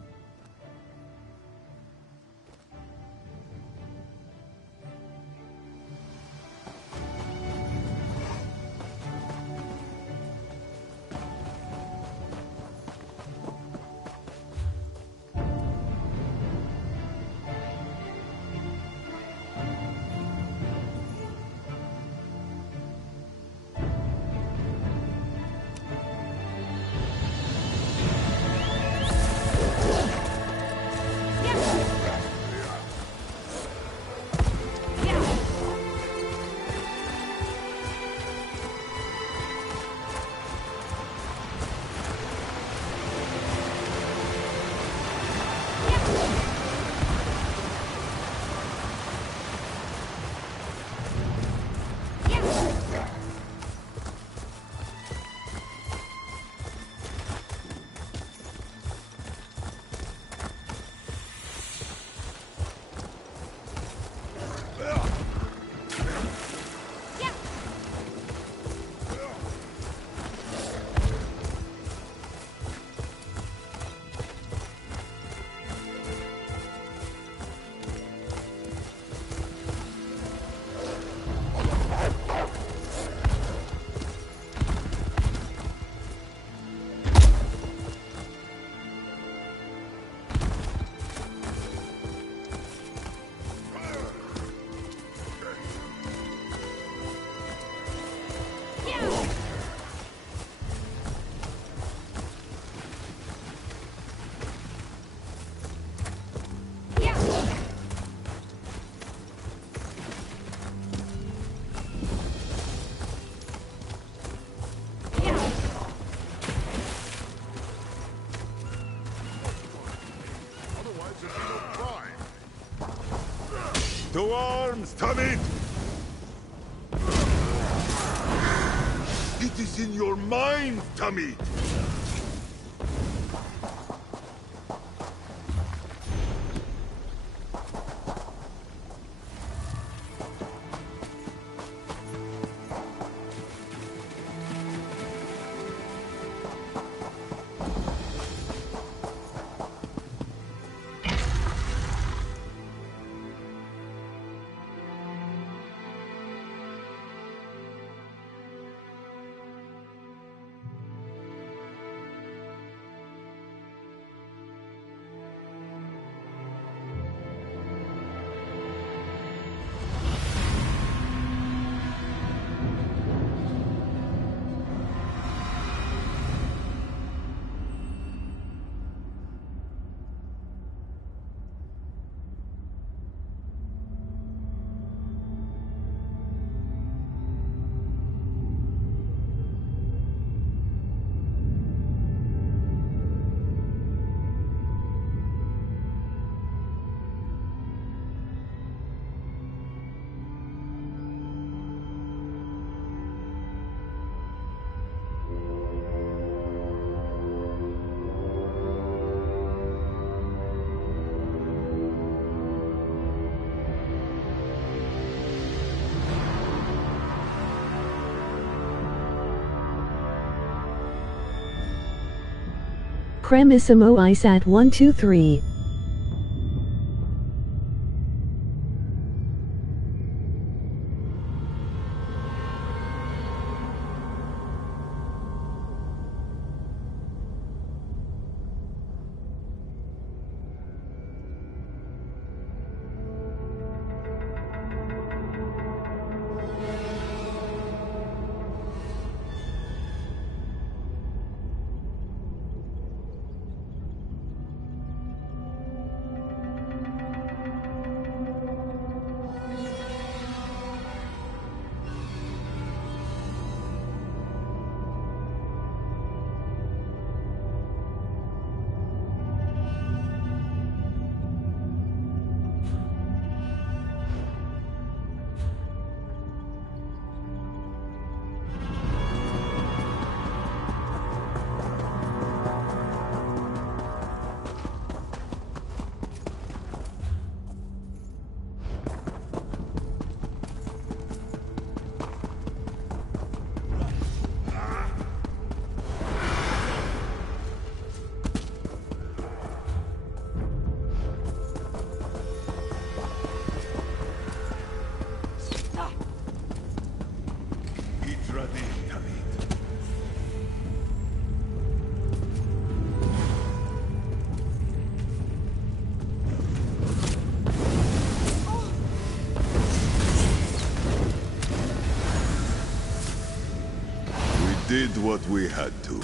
To arms, Tamid! It is in your mind, Tamid! Cremissimo ISAT 123. Did what we had to.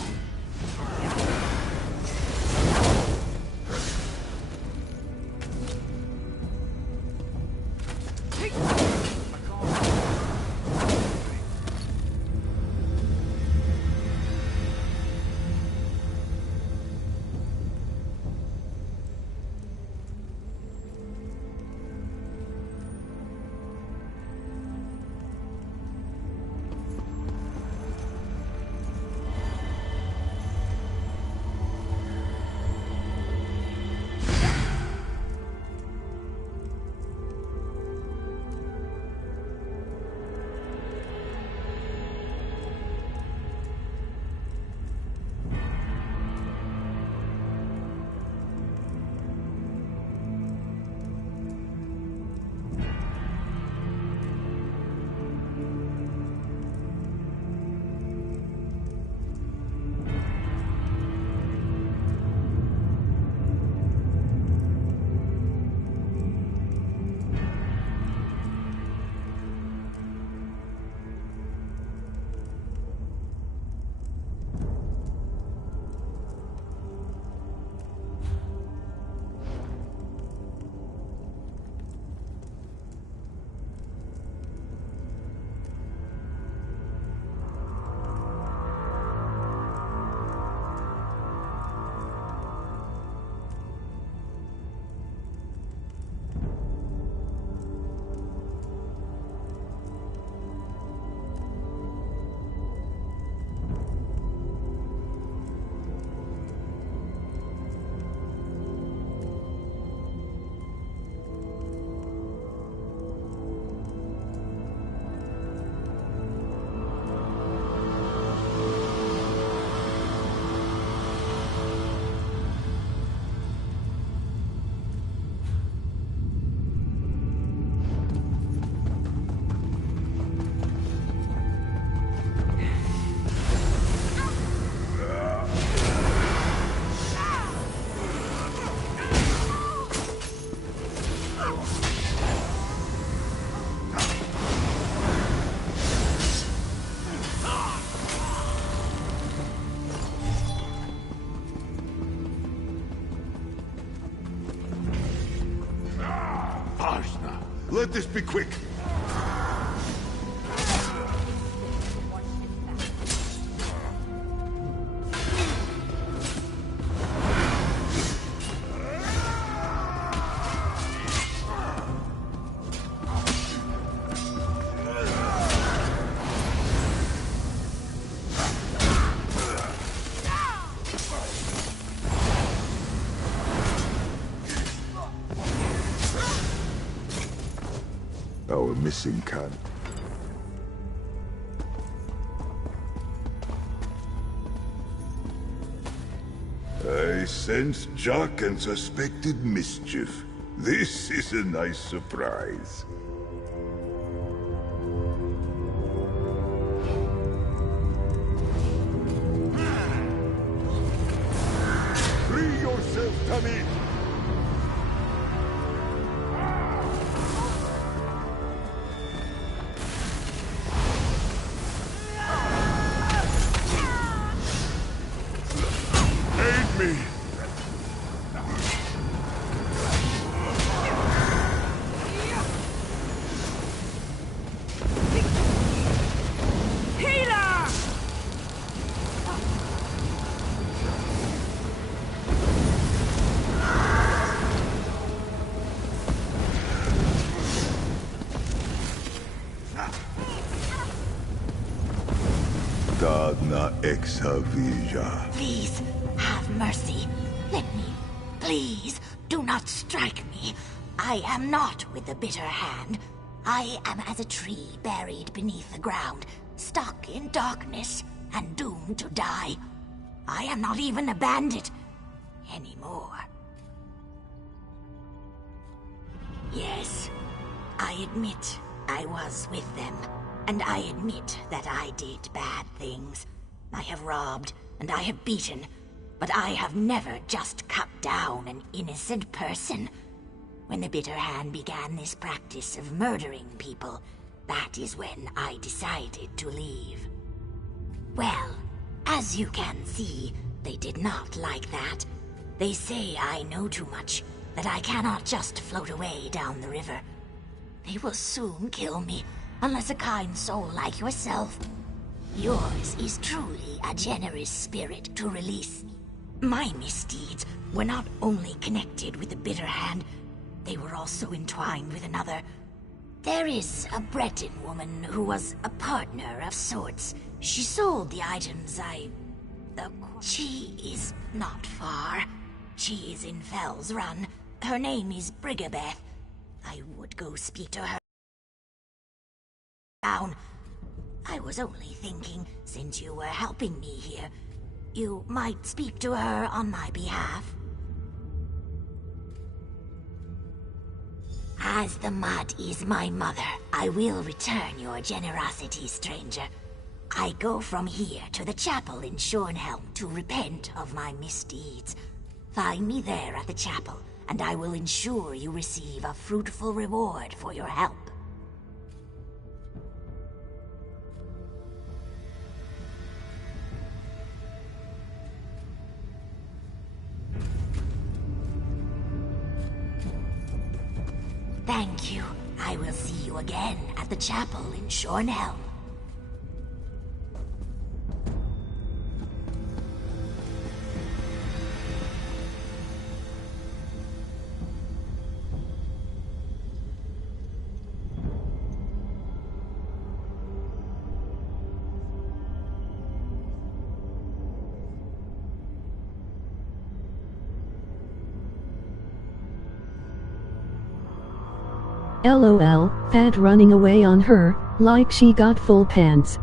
Let this be quick. Our missing Khan. I sense Jock and suspected mischief. This is a nice surprise. Free yourself, Tamid! Dagna Exavija. Please, have mercy. Let me. Please, do not strike me. I am not with the bitter hand. I am as a tree buried beneath the ground, stuck in darkness and doomed to die. I am not even a bandit anymore. Yes, I admit I was with them. And I admit that I did bad things. I have robbed, and I have beaten, but I have never just cut down an innocent person. When the Bitter Hand began this practice of murdering people, that is when I decided to leave. Well, as you can see, they did not like that. They say I know too much, that I cannot just float away down the river. They will soon kill me, unless a kind soul like yourself. Yours is truly a generous spirit to release me. My misdeeds were not only connected with the Bitter Hand, they were also entwined with another. There is a Breton woman who was a partner of sorts. She sold the items she is not far. She is in Fell's Run. Her name is Brigabeth. I would go speak to her. Down. I was only thinking, since you were helping me here, you might speak to her on my behalf. As the mud is my mother, I will return your generosity, stranger. I go from here to the chapel in Shornhelm to repent of my misdeeds. Find me there at the chapel, and I will ensure you receive a fruitful reward for your help. Thank you. I will see you again at the chapel in Shornhelm. LOL, Pat running away on her, like she got full pants.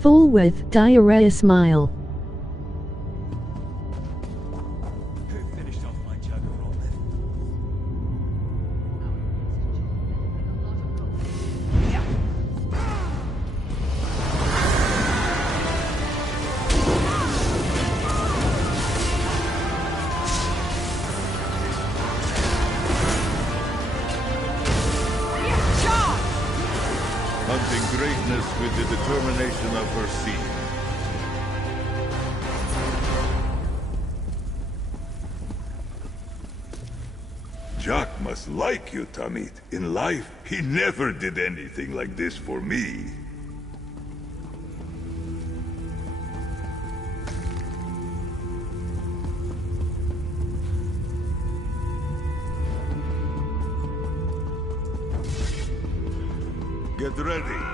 Full with diarrhea smile. Hunting greatness with the determination of her seed. must like you, Tamid. In life, he never did anything like this for me. Get ready.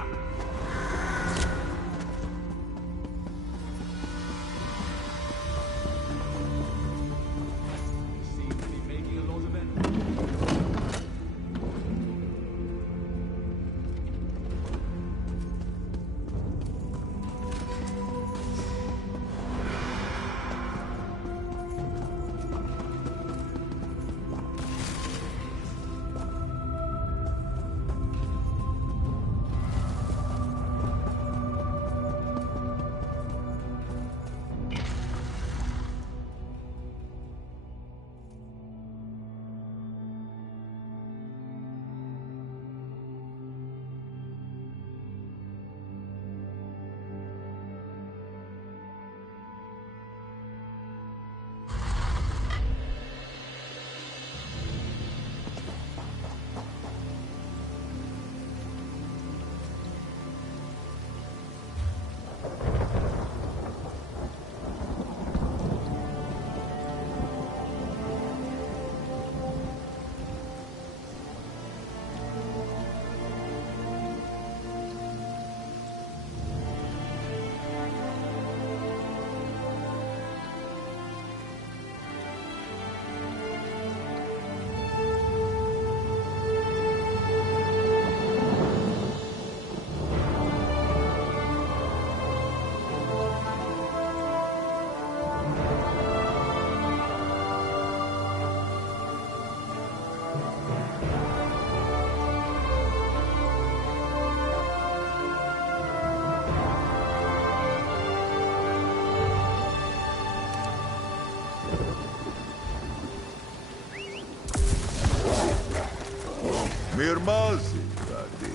Mirmazi, Radi.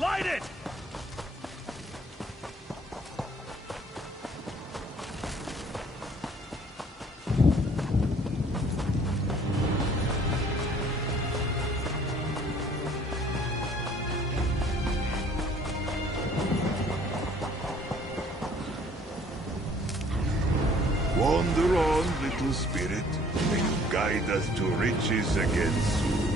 Light it! Wander on, little spirit. May you guide us to riches again soon.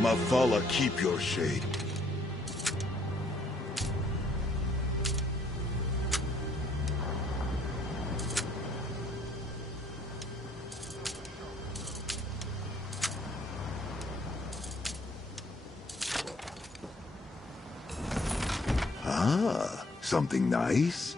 Mafala, keep your shade. Ah, something nice?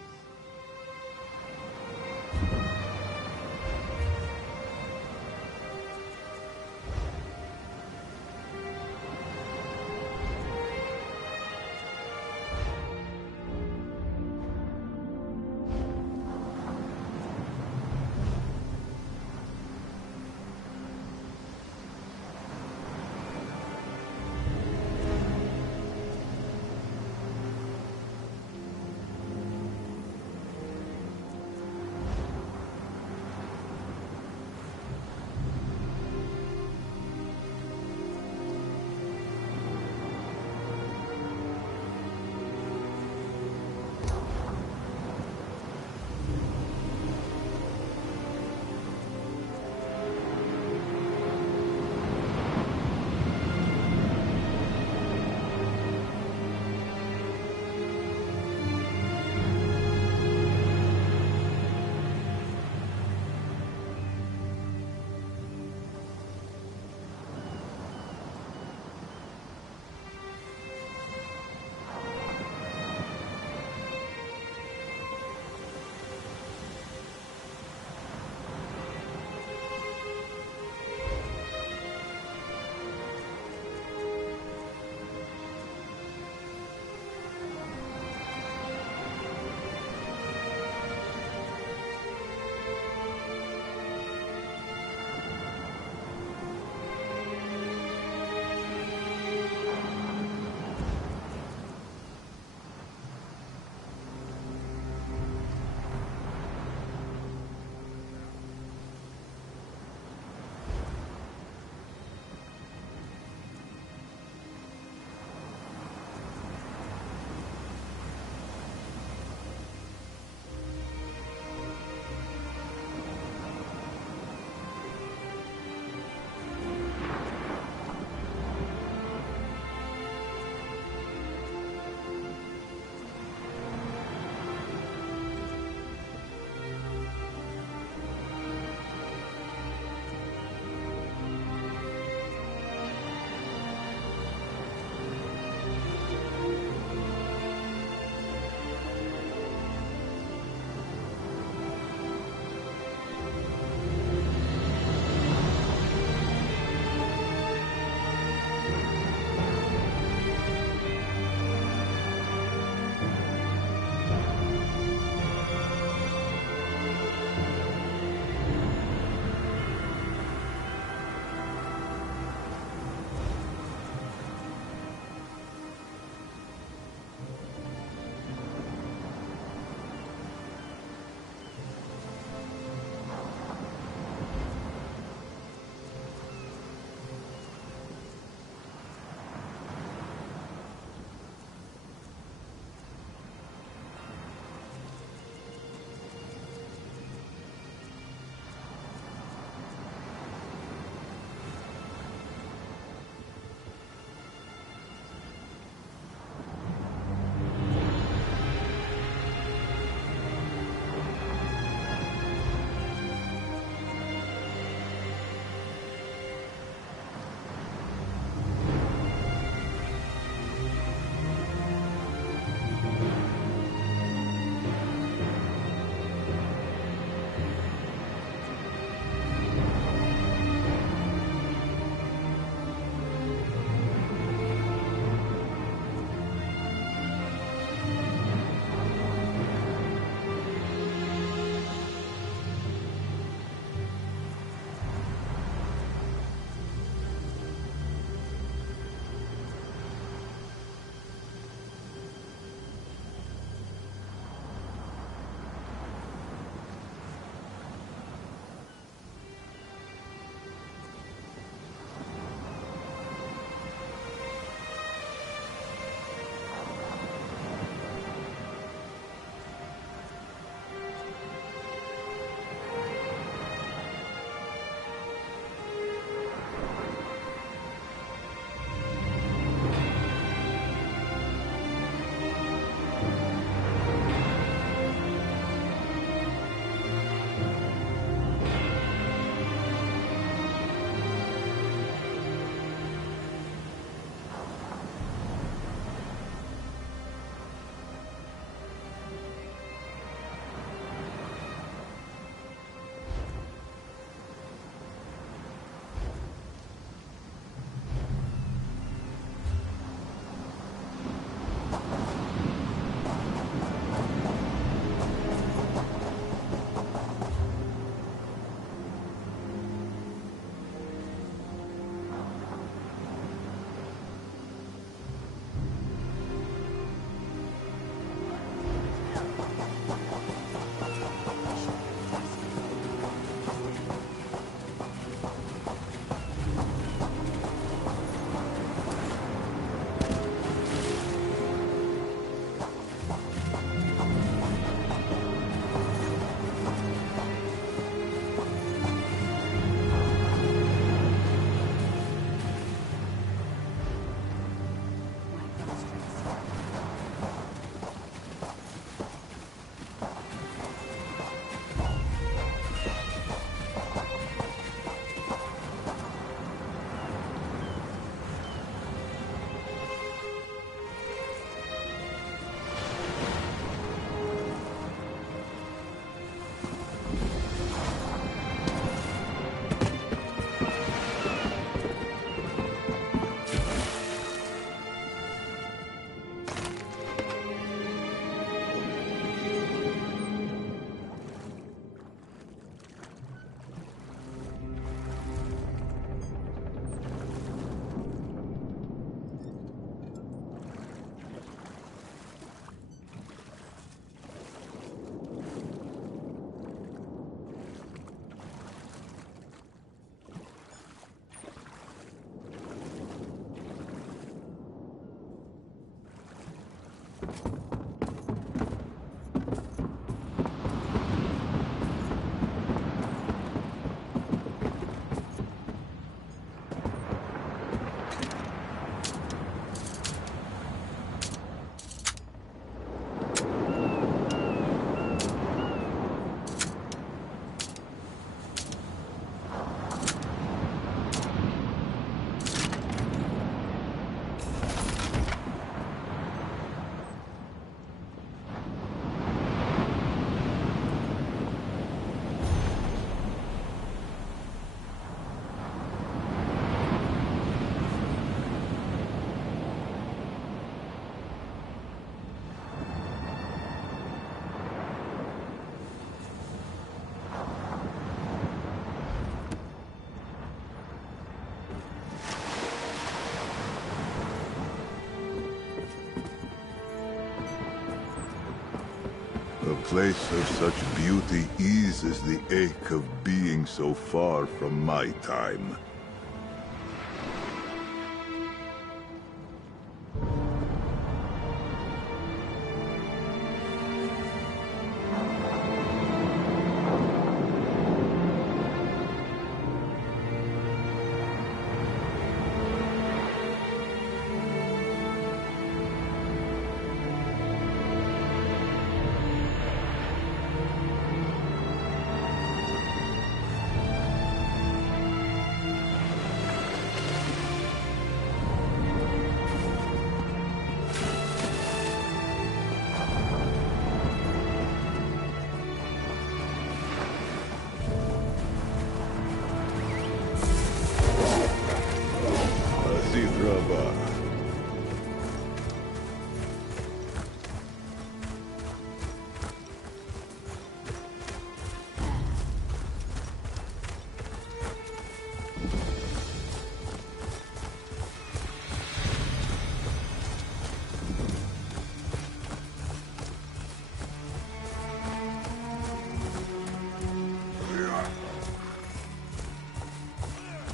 A place of such beauty eases the ache of being so far from my time.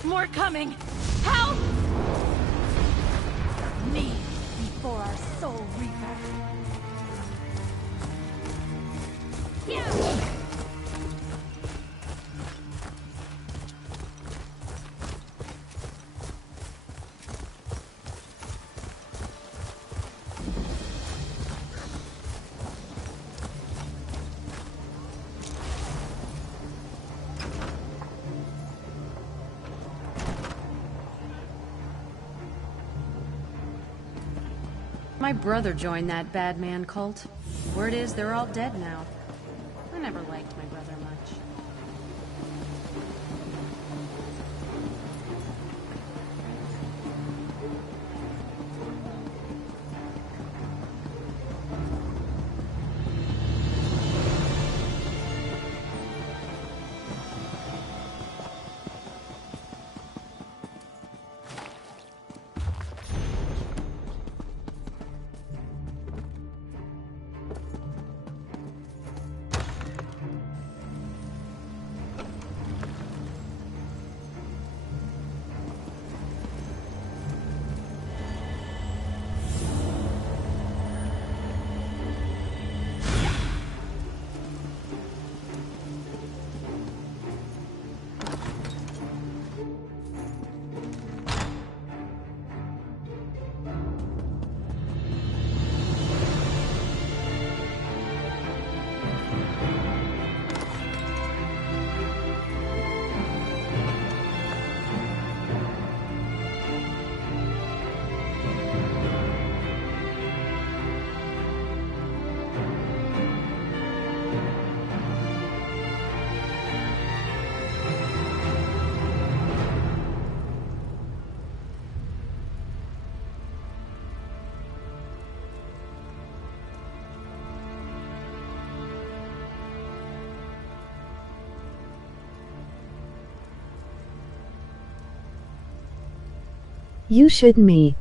More coming! Help! Me before our soul reaper. Yeah. My brother joined that bad man cult. Word is they're all dead now. I never liked my brother much. You should me.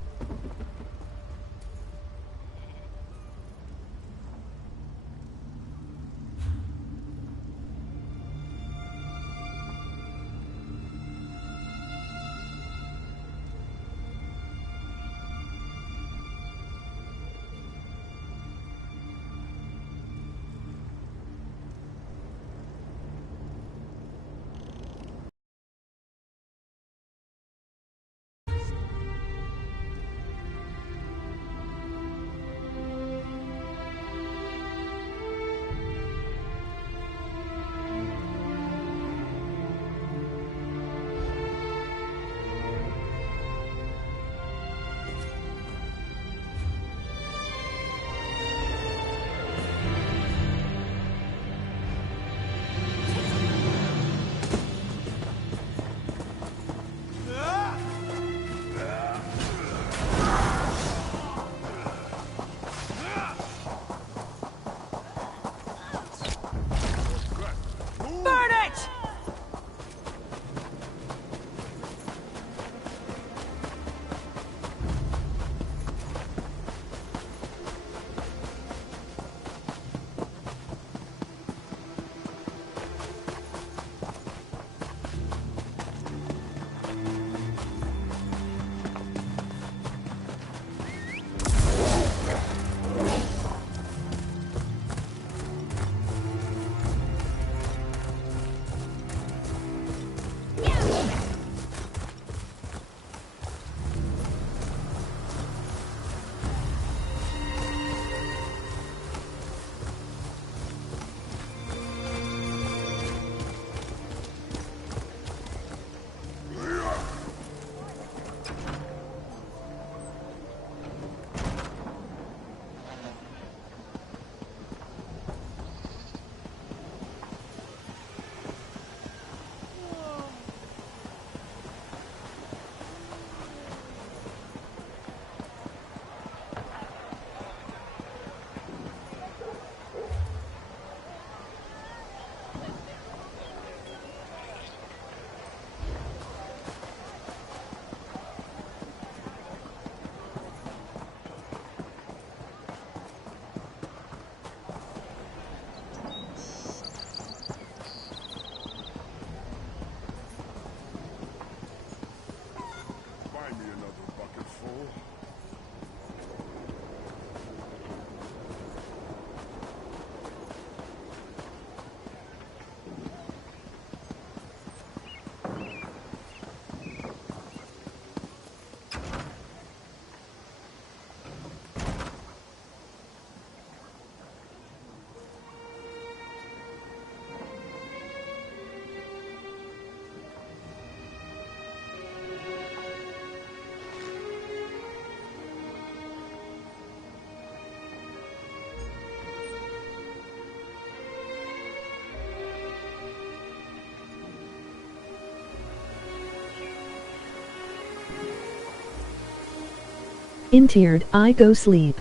In teared, I go sleep.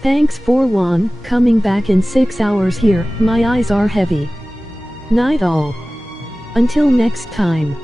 Thanks for one, coming back in 6 hours here, my eyes are heavy. Night all. Until next time.